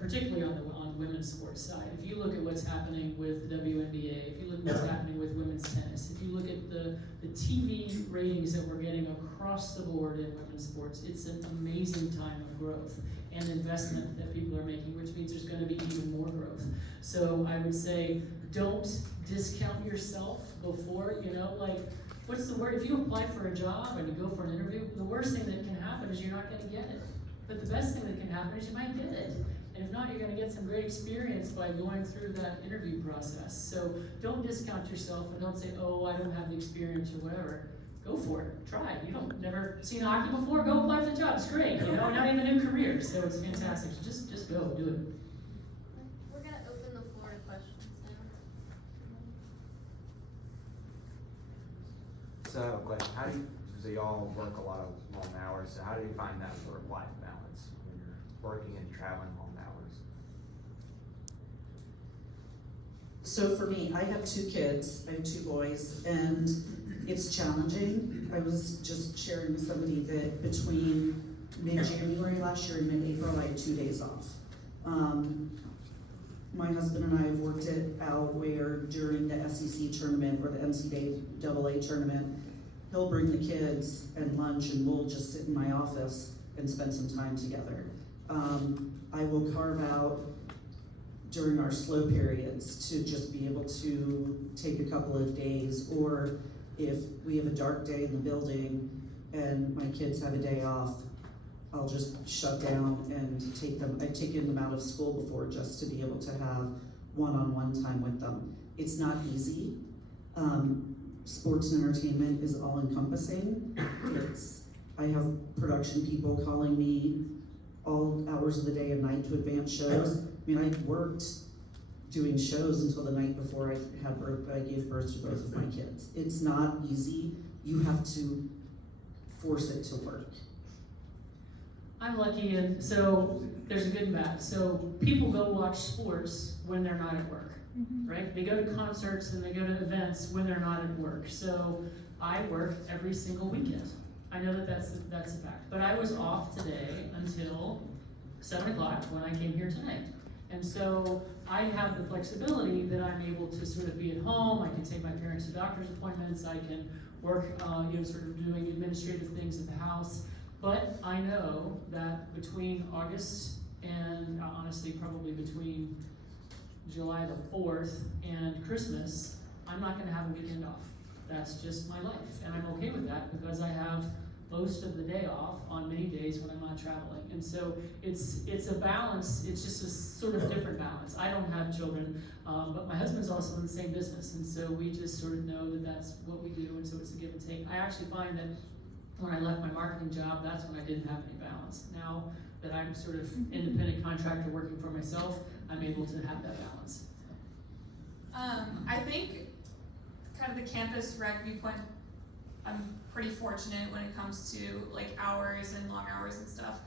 Particularly on the women's sports side. If you look at what's happening with the WNBA, if you look at what's happening with women's tennis, if you look at the TV ratings that we're getting across the board in women's sports, it's an amazing time of growth and investment that people are making, which means there's going to be even more growth. So I would say, don't discount yourself before, what's the word? If you apply for a job and you go for an interview, the worst thing that can happen is you're not going to get it. But the best thing that can happen is you might get it. And if not, you're going to get some great experience by going through that interview process. So don't discount yourself and don't say, oh, I don't have the experience or whatever. Go for it. Try. You don't never seen hockey before? Go apply for the job. It's great. Now you have a new career. So it's fantastic. So just go. Do it. We're going to open the floor to questions now. So, question, so y'all work a lot of long hours, so how do you find that work-life balance when you're working and traveling long hours? So for me, I have 2 kids, I have 2 boys, and it's challenging. I was just sharing with somebody that between mid-January last year and mid-April, I had 2 days off. My husband and I have worked it out where during the SEC tournament or the NCAA tournament, he'll bring the kids and lunch and we'll just sit in my office and spend some time together. I will carve out during our slow periods to just be able to take a couple of days, or if we have a dark day in the building and my kids have a day off, I'll just shut down and take them. I've taken them out of school before just to be able to have one-on-one time with them. It's not easy. Sports and entertainment is all-encompassing. I have production people calling me all hours of the day and night to advance shows. I mean, I worked doing shows until the night before I gave birth to both of my kids. It's not easy. You have to force it to work. I'm lucky, and so there's a good and bad. So people go watch sports when they're not at work. Right? They go to concerts and they go to events when they're not at work. So I work every single weekend. I know that that's a fact. But I was off today until 7 o'clock when I came here tonight. And so I have the flexibility that I'm able to sort of be at home. I can take my parents to doctor's appointments. I can work, sort of doing administrative things at the house. But I know that between August and honestly probably between July the 4th and Christmas, I'm not going to have a weekend off. that's just my life, and I'm okay with that because I have most of the day off on many days when I'm not traveling. And so it's a balance, it's just a sort of different balance. I don't have children, but my husband's also in the same business, and so we just sort of know that that's what we do, and so it's a give and take. I actually find that when I left my marketing job, that's when I didn't have any balance. Now that I'm sort of independent contractor working for myself, I'm able to have that balance. I think kind of the campus rec viewpoint, I'm pretty fortunate when it comes to like hours and long hours and stuff.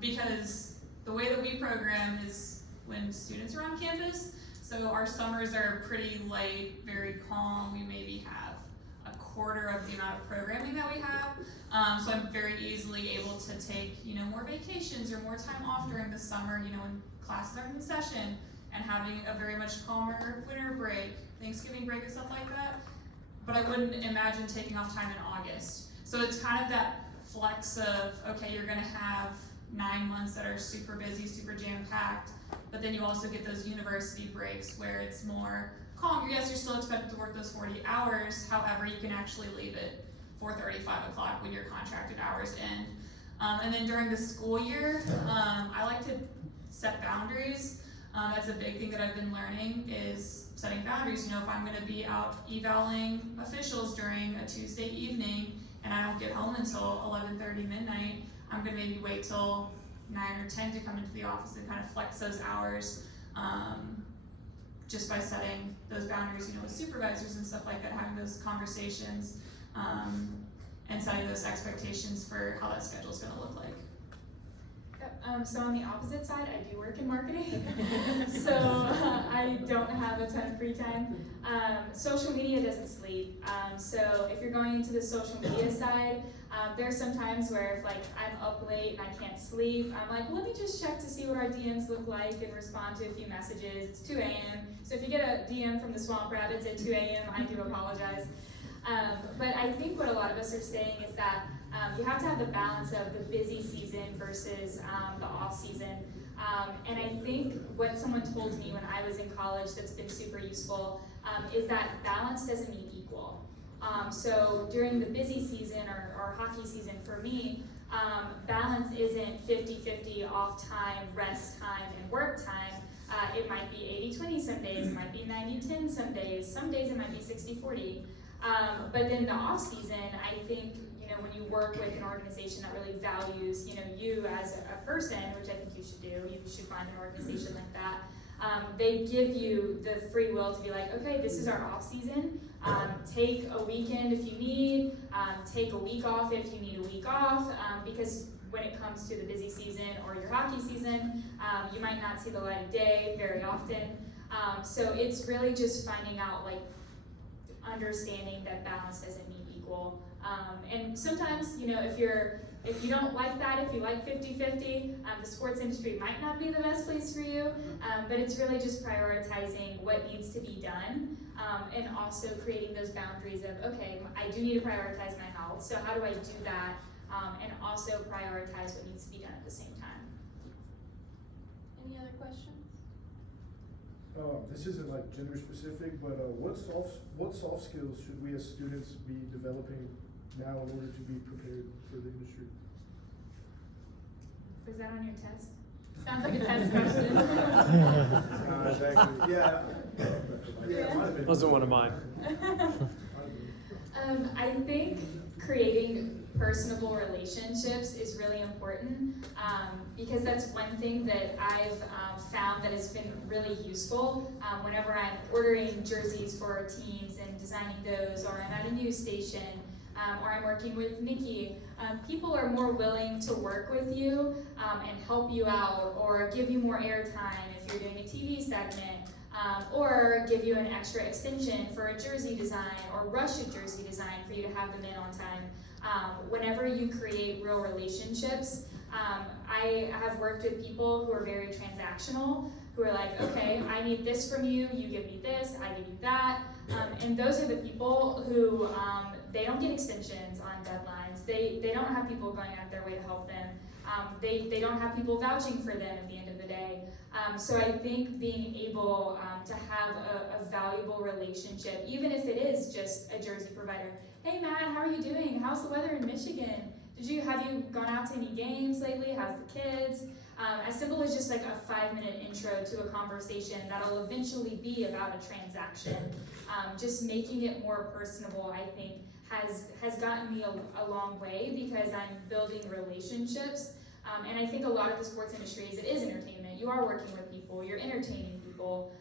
Because the way that we program is when students are on campus, so our summers are pretty light, very calm. We maybe have a quarter of the amount of programming that we have. So I'm very easily able to take, more vacations or more time off during the summer, when classes are in session, and having a very much calmer winter break, Thanksgiving break and stuff like that. But I wouldn't imagine taking off time in August. So it's kind of that flex of, okay, you're gonna have 9 months that are super busy, super jam-packed, but then you also get those university breaks where it's more calm. Yes, you're still expected to work those 40 hours, however, you can actually leave at 4:30, 5 o'clock when your contracted hours end. And then during the school year, I like to set boundaries. That's a big thing that I've been learning is setting boundaries. If I'm gonna be out evaling officials during a Tuesday evening and I don't get home until 11:30 midnight, I'm gonna maybe wait till 9 or 10 to come into the office and kind of flex those hours, just by setting those boundaries, with supervisors and stuff like that, having those conversations, and setting those expectations for how that schedule is gonna look like. So on the opposite side, I do work in marketing, so I don't have a ton of free time. Social media doesn't sleep, so if you're going into the social media side, there's some times where if I'm up late and I can't sleep, I'm like, let me just check to see what our DMs look like and respond to a few messages. It's 2 a.m., so if you get a DM from the Swamp Rabbits at 2 a.m., I do apologize. But I think what a lot of us are saying is that you have to have the balance of the busy season versus the off season. And I think what someone told me when I was in college that's been super useful is that balance doesn't mean equal. So during the busy season or hockey season for me, balance isn't 50-50 off time, rest time, and work time. It might be 80-20 some days, it might be 90-10 some days it might be 60-40. But then the off season, I think, when you work with an organization that really values, you as a person, which I think you should do, you should find an organization like that. They give you the free will to be like, okay, this is our off season. Take a weekend if you need, take a week off if you need a week off, because when it comes to the busy season or your hockey season, you might not see the light of day very often. So it's really just finding out, understanding that balance doesn't mean equal. And sometimes, if you don't like that, if you like 50-50, the sports industry might not be the best place for you, but it's really just prioritizing what needs to be done, and also creating those boundaries of, okay, I do need to prioritize my health, so how do I do that, and also prioritize what needs to be done at the same time. Any other questions? This isn't gender specific, but what soft skills should we as students be developing now in order to be prepared for the industry? Was that on your test? Sounds like a test question. Exactly. Yeah. It might have been. Wasn't one of mine. I think creating personable relationships is really important, because that's one thing that I've found that has been really useful whenever I'm ordering jerseys for teams and designing those, or I'm at a news station, or I'm working with Nikki. People are more willing to work with you and help you out, or give you more airtime if you're doing a TV segment, or give you an extra extension for a jersey design, or rush a jersey design for you to have them in on time. Whenever you create real relationships, I have worked with people who are very transactional, who are like, okay, I need this from you, you give me this, I give you that. And those are the people who, they don't get extensions on deadlines. They don't have people going out of their way to help them. They don't have people vouching for them at the end of the day. So I think being able to have a valuable relationship, even if it is just a jersey provider. Hey Matt, how are you doing? How's the weather in Michigan? Have you gone out to any games lately? How's the kids? As simple as just like a 5-minute intro to a conversation that'll eventually be about a transaction. Just making it more personable, I think, has gotten me a long way because I'm building relationships. And I think a lot of the sports industry it is entertainment. You are working with people, you're entertaining people.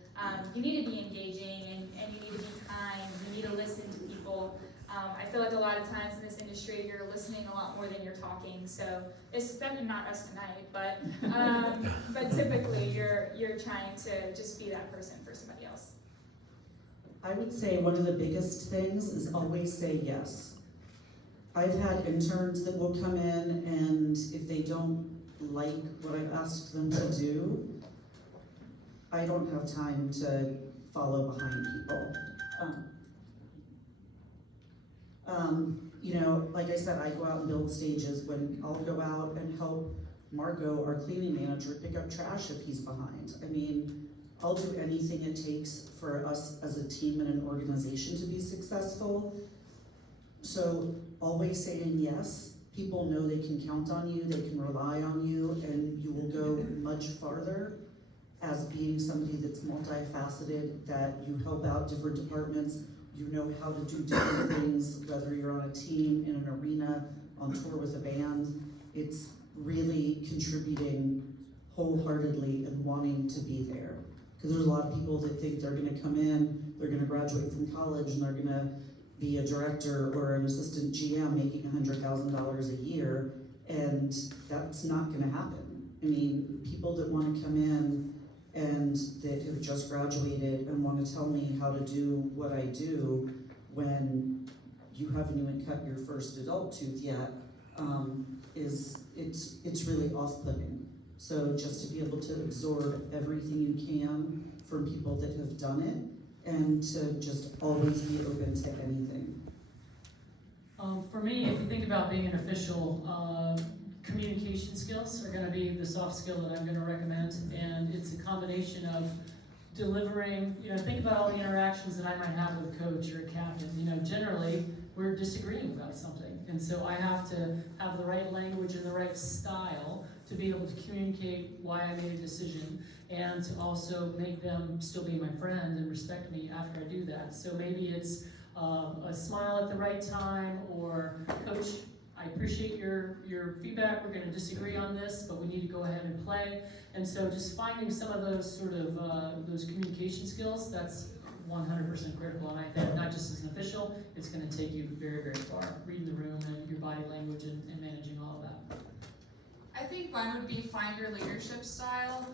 You need to be engaging and you need to be kind, you need to listen to people. I feel like a lot of times in this industry you're listening a lot more than you're talking. So it's not us tonight, but typically you're trying to just be that person for somebody else. I would say one of the biggest things is always say yes. I've had interns that will come in and if they don't like what I've asked them to do, I don't have time to follow behind people. You know, like I said, I go out and build stages when I'll go out and help Marco, our cleaning manager, pick up trash if he's behind. I mean, I'll do anything it takes for us as a team and an organization to be successful. So always saying yes. People know they can count on you, they can rely on you, and you will go much farther as being somebody that's multifaceted, that you help out different departments, you know how to do different things, whether you're on a team, in an arena, on tour with a band. It's really contributing wholeheartedly and wanting to be there. Because there's a lot of people that think they're gonna come in, they're gonna graduate from college, and they're gonna be a director or an assistant GM making $100,000 a year, and that's not gonna happen. I mean, people that wanna come in and that have just graduated and wanna tell me how to do what I do when you haven't even cut your first adult tooth yet, it's really off-putting. So just to be able to absorb everything you can from people that have done it, and to just always be open to anything. For me, if you think about being an official, communication skills are going to be the soft skill that I'm going to recommend, and it's a combination of delivering, you know, think about all the interactions that I might have with a coach or a captain. You know, generally, we're disagreeing about something, and so I have to have the right language and the right style to be able to communicate why I made a decision, and to also make them still be my friend and respect me after I do that. So maybe it's a smile at the right time, or coach, I appreciate your feedback, we're gonna disagree on this, but we need to go ahead and play. And so just finding some of those sort of, those communication skills, that's 100% critical. And I think not just as an official, it's gonna take you very, very far. Reading the room and your body language and managing all of that. I think mine would be find your leadership style,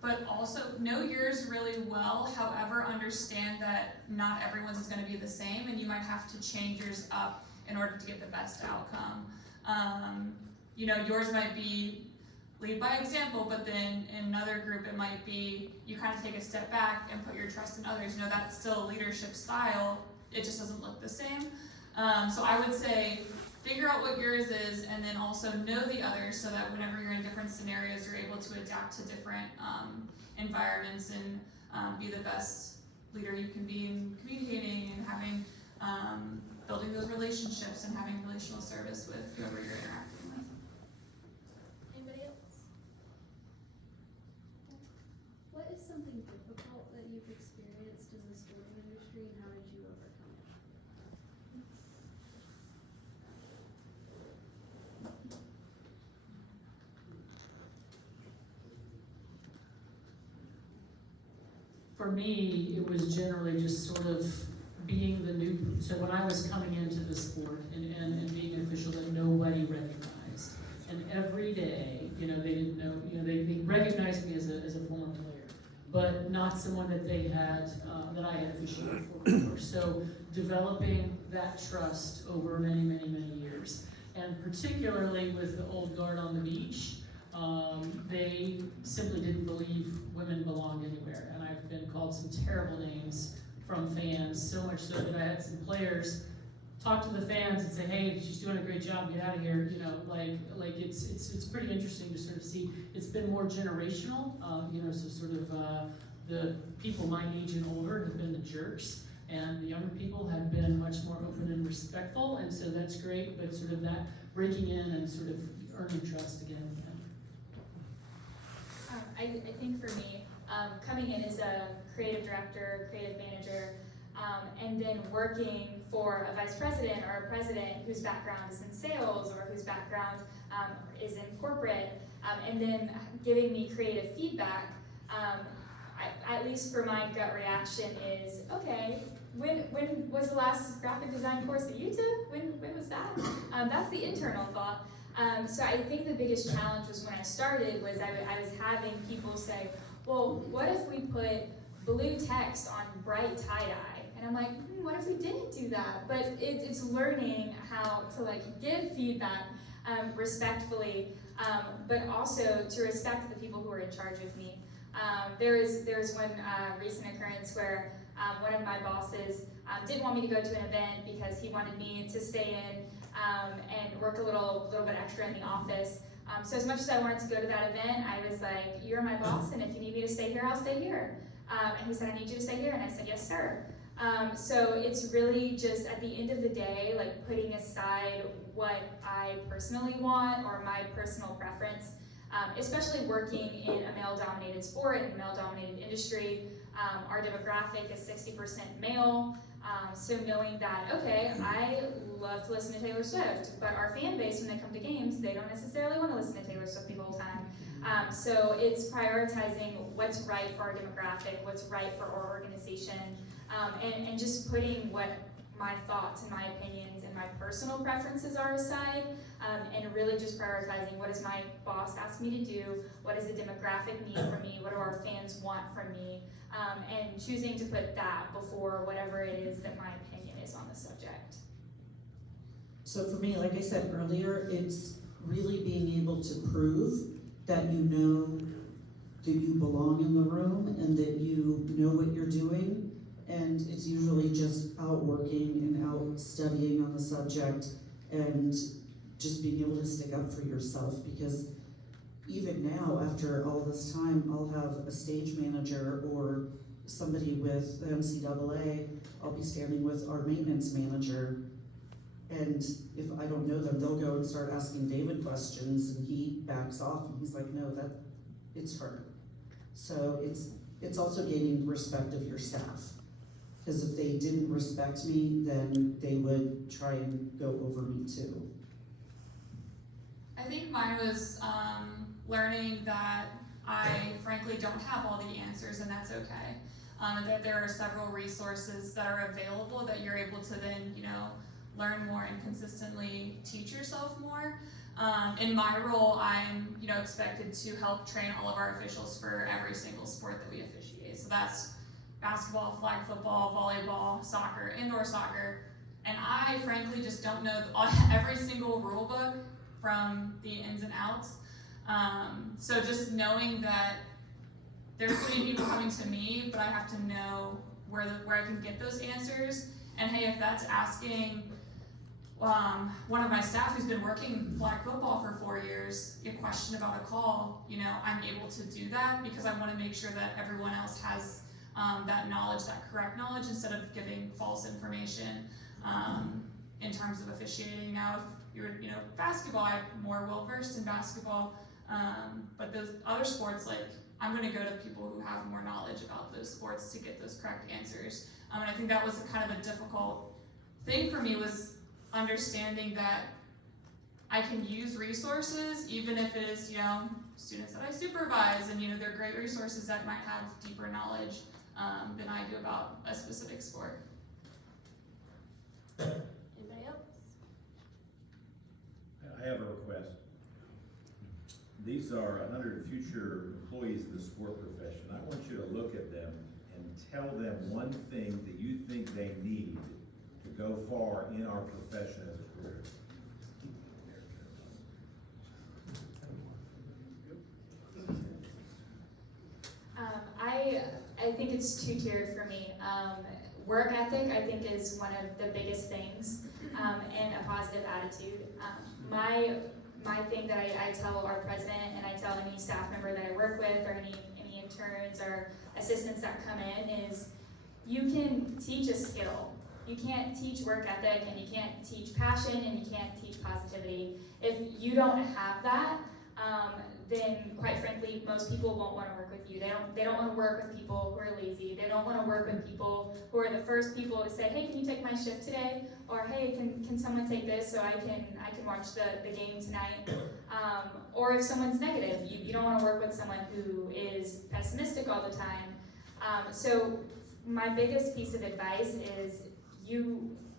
but also know yours really well. However, understand that not everyone's is going to be the same, and you might have to change yours up in order to get the best outcome. You know, yours might be lead by example, but then in another group it might be you kind of take a step back and put your trust in others. You know, that's still a leadership style, it just doesn't look the same. So I would say figure out what yours is, and then also know the others, so that whenever you're in different scenarios, you're able to adapt to different environments and be the best leader you can be in communicating and having, building those relationships and having relational service with whoever you're interacting with. Anybody else? What is something difficult that you've experienced in the sporting industry, and how did you overcome it? For me, it was generally just sort of being the new, so when I was coming into the sport and being an official that nobody recognized, and every day, you know, they didn't know, you know, they recognized me as a former player, but not someone that they had, that I had officiated for before. So developing that trust over many, many, many years, and particularly with the old guard on the beach, they simply didn't believe women belonged anywhere, and I've been called some terrible names from fans, so much so that I had some players talk to the fans and say, hey, she's doing a great job, get out of here, you know, like it's pretty interesting to sort of see. It's been more generational, you know, so sort of the people my age and older have been the jerks, and the younger people have been much more open and respectful, and so that's great, but sort of that breaking in and sort of earning trust again. I think for me, coming in as a creative director, creative manager, and then working for a vice president or a president whose background is in sales or whose background is in corporate, and then giving me creative feedback, at least for my gut reaction is, okay, when was the last graphic design course that you took? When was that? That's the internal thought. So I think the biggest challenge was when I started was I was having people say, well, what if we put blue text on bright tie-dye? And I'm like, what if we didn't do that? But it's learning how to like give feedback respectfully, but also to respect the people who are in charge of me. There's one recent occurrence where one of my bosses didn't want me to go to an event because he wanted me to stay in and work a little bit extra in the office. So as much as I wanted to go to that event, I was like, you're my boss, and if you need me to stay here, I'll stay here. And he said, I need you to stay here, and I said, yes, sir. So it's really just, at the end of the day, like putting aside what I personally want or my personal preference, especially working in a male-dominated sport, in a male-dominated industry. Our demographic is 60% male, so knowing that, okay, I love to listen to Taylor Swift, but our fan base, when they come to games, they don't necessarily want to listen to Taylor Swift the whole time. So it's prioritizing what's right for our demographic, what's right for our organization, and just putting what my thoughts and my opinions and my personal preferences are aside, and really just prioritizing what does my boss ask me to do, what does the demographic need from me, what do our fans want from me, and choosing to put that before whatever it is that my opinion is on the subject. So for me, like I said earlier, it's really being able to prove that you know that you belong in the room and that you know what you're doing. And it's usually just out working and out studying on the subject and just being able to stick up for yourself, because even now, after all this time, I'll have a stage manager or somebody with the NCAA, I'll be standing with our maintenance manager, and if I don't know them, they'll go and start asking David questions, and he backs off, and he's like, no, it's her. So it's also gaining respect of your staff. Because if they didn't respect me, then they would try and go over me too. I think mine was learning that I frankly don't have all the answers, and that's okay. And that there are several resources that are available that you're able to then, learn more and consistently teach yourself more. In my role, I'm, expected to help train all of our officials for every single sport that we officiate. So that's basketball, flag football, volleyball, soccer, indoor soccer, and I frankly just don't know every single rule book from the ins and outs. So just knowing that there's going to be people coming to me, but I have to know where I can get those answers. And hey, if that's asking one of my staff who's been working flag football for 4 years a question about a call, I'm able to do that because I want to make sure that everyone else has that knowledge, that correct knowledge, instead of giving false information in terms of officiating. Now, if you're, basketball, I'm more well-versed in basketball, but those other sports, I'm going to go to people who have more knowledge about those sports to get those correct answers. And I think that was kind of a difficult thing for me, was understanding that I can use resources, even if it is, students that I supervise, and they're great resources that might have deeper knowledge than I do about a specific sport. Anybody else? I have a request. These are 100 future employees in the sport profession. I want you to look at them and tell them one thing that you think they need to go far in our profession as a career. I think it's two-tiered for me. work ethic, I think, is one of the biggest things, and a positive attitude. My thing that I tell our president and I tell any staff member that I work with or any interns or assistants that come in is you can teach a skill. You can't teach work ethic and you can't teach passion and you can't teach positivity. If you don't have that, then quite frankly, most people won't want to work with you. They don't want to work with people who are lazy. They don't want to work with people who are the first people to say, hey, can you take my shift today? Or hey, can someone take this so I can watch the game tonight? Or if someone's negative, you don't want to work with someone who is pessimistic all the time. So my biggest piece of advice is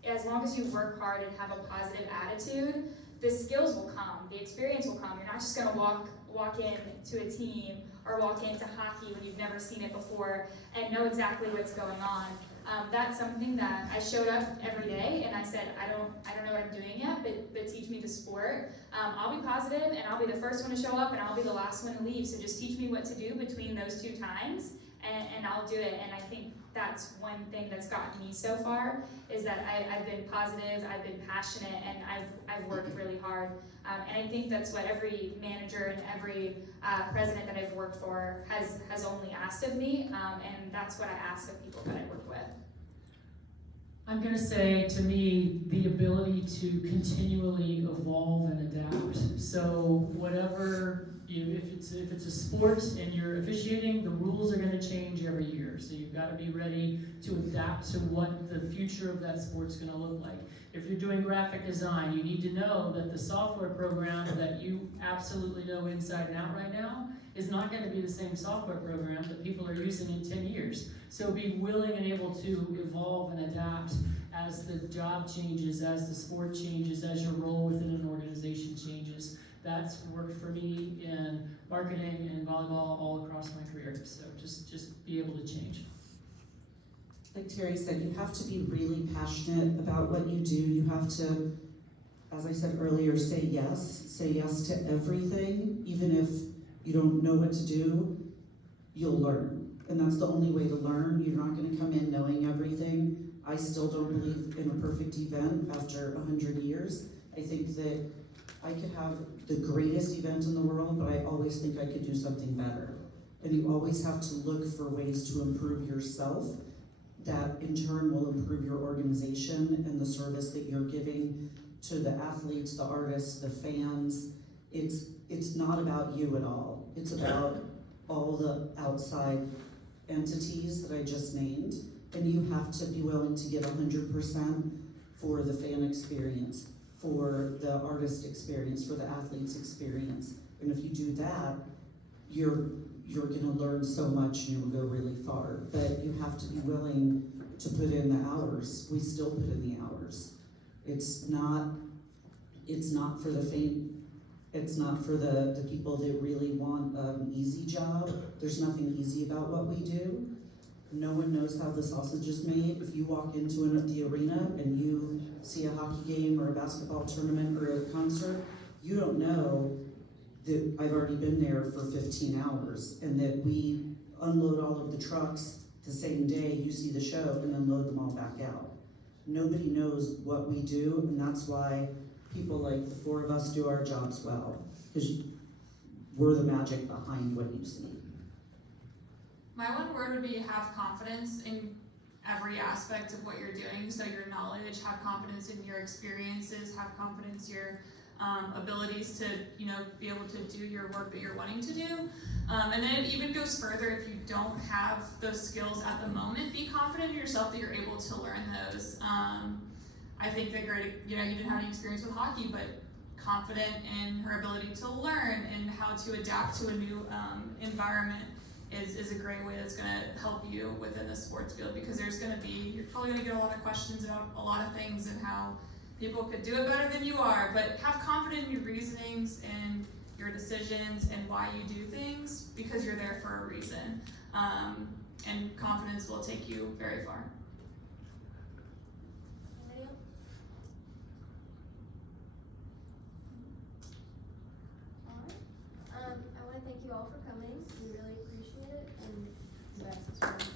as long as you work hard and have a positive attitude, the skills will come, the experience will come. You're not just gonna walk into a team or walk into hockey when you've never seen it before and know exactly what's going on. That's something that I showed up every day and I said, I don't know what I'm doing yet, but teach me the sport. I'll be positive and I'll be the first one to show up and I'll be the last one to leave. So just teach me what to do between those two times and I'll do it. And I think that's one thing that's gotten me so far is that I've been positive, I've been passionate, and I've worked really hard. And I think that's what every manager and every president that I've worked for has only asked of me, and that's what I ask of people that I work with. I'm going to say, to me, the ability to continually evolve and adapt. So whatever, if it's a sport and you're officiating, the rules are going to change every year. So you've got to be ready to adapt to what the future of that sport's going to look like. If you're doing graphic design, you need to know that the software program that you absolutely know inside and out right now is not going to be the same software program that people are using in 10 years. So be willing and able to evolve and adapt as the job changes, as the sport changes, as your role within an organization changes. That's worked for me in marketing and volleyball all across my career. So just be able to change. Like Terry said, you have to be really passionate about what you do. You have to, as I said earlier, say yes to everything. Even if you don't know what to do, you'll learn. And that's the only way to learn. You're not going to come in knowing everything. I still don't believe in a perfect event after 100 years. I think that I could have the greatest event in the world, but I always think I could do something better. And you always have to look for ways to improve yourself. That in turn will improve your organization and the service that you're giving to the athletes, the artists, the fans. It's not about you at all. It's about all the outside entities that I just named. And you have to be willing to give 100% for the fan experience, for the artist experience, for the athlete's experience. And if you do that, you're gonna learn so much and you'll go really far. But you have to be willing to put in the hours. We still put in the hours. It's not for the faint. It's not for the people that really want an easy job. There's nothing easy about what we do. No one knows how the sausage is made. If you walk into the arena and you see a hockey game or a basketball tournament or a concert, you don't know that I've already been there for 15 hours and that we unload all of the trucks the same day you see the show and then load them all back out. Nobody knows what we do, and that's why people like the four of us do our jobs well, because we're the magic behind what you see. My one word would be have confidence in every aspect of what you're doing. So your knowledge, have confidence in your experiences, have confidence in your abilities to, be able to do your work that you're wanting to do. And then it even goes further if you don't have those skills at the moment, be confident in yourself that you're able to learn those. I think that you didn't have any experience with hockey, but confident in her ability to learn and how to adapt to a new environment is a great way that's going to help you within the sports field, because you're probably going to get a lot of questions about a lot of things and how people could do it better than you are, but have confidence in your reasonings and your decisions and why you do things, because you're there for a reason. And confidence will take you very far. Anybody else? All right. I want to thank you all for coming. We really appreciate it, and you guys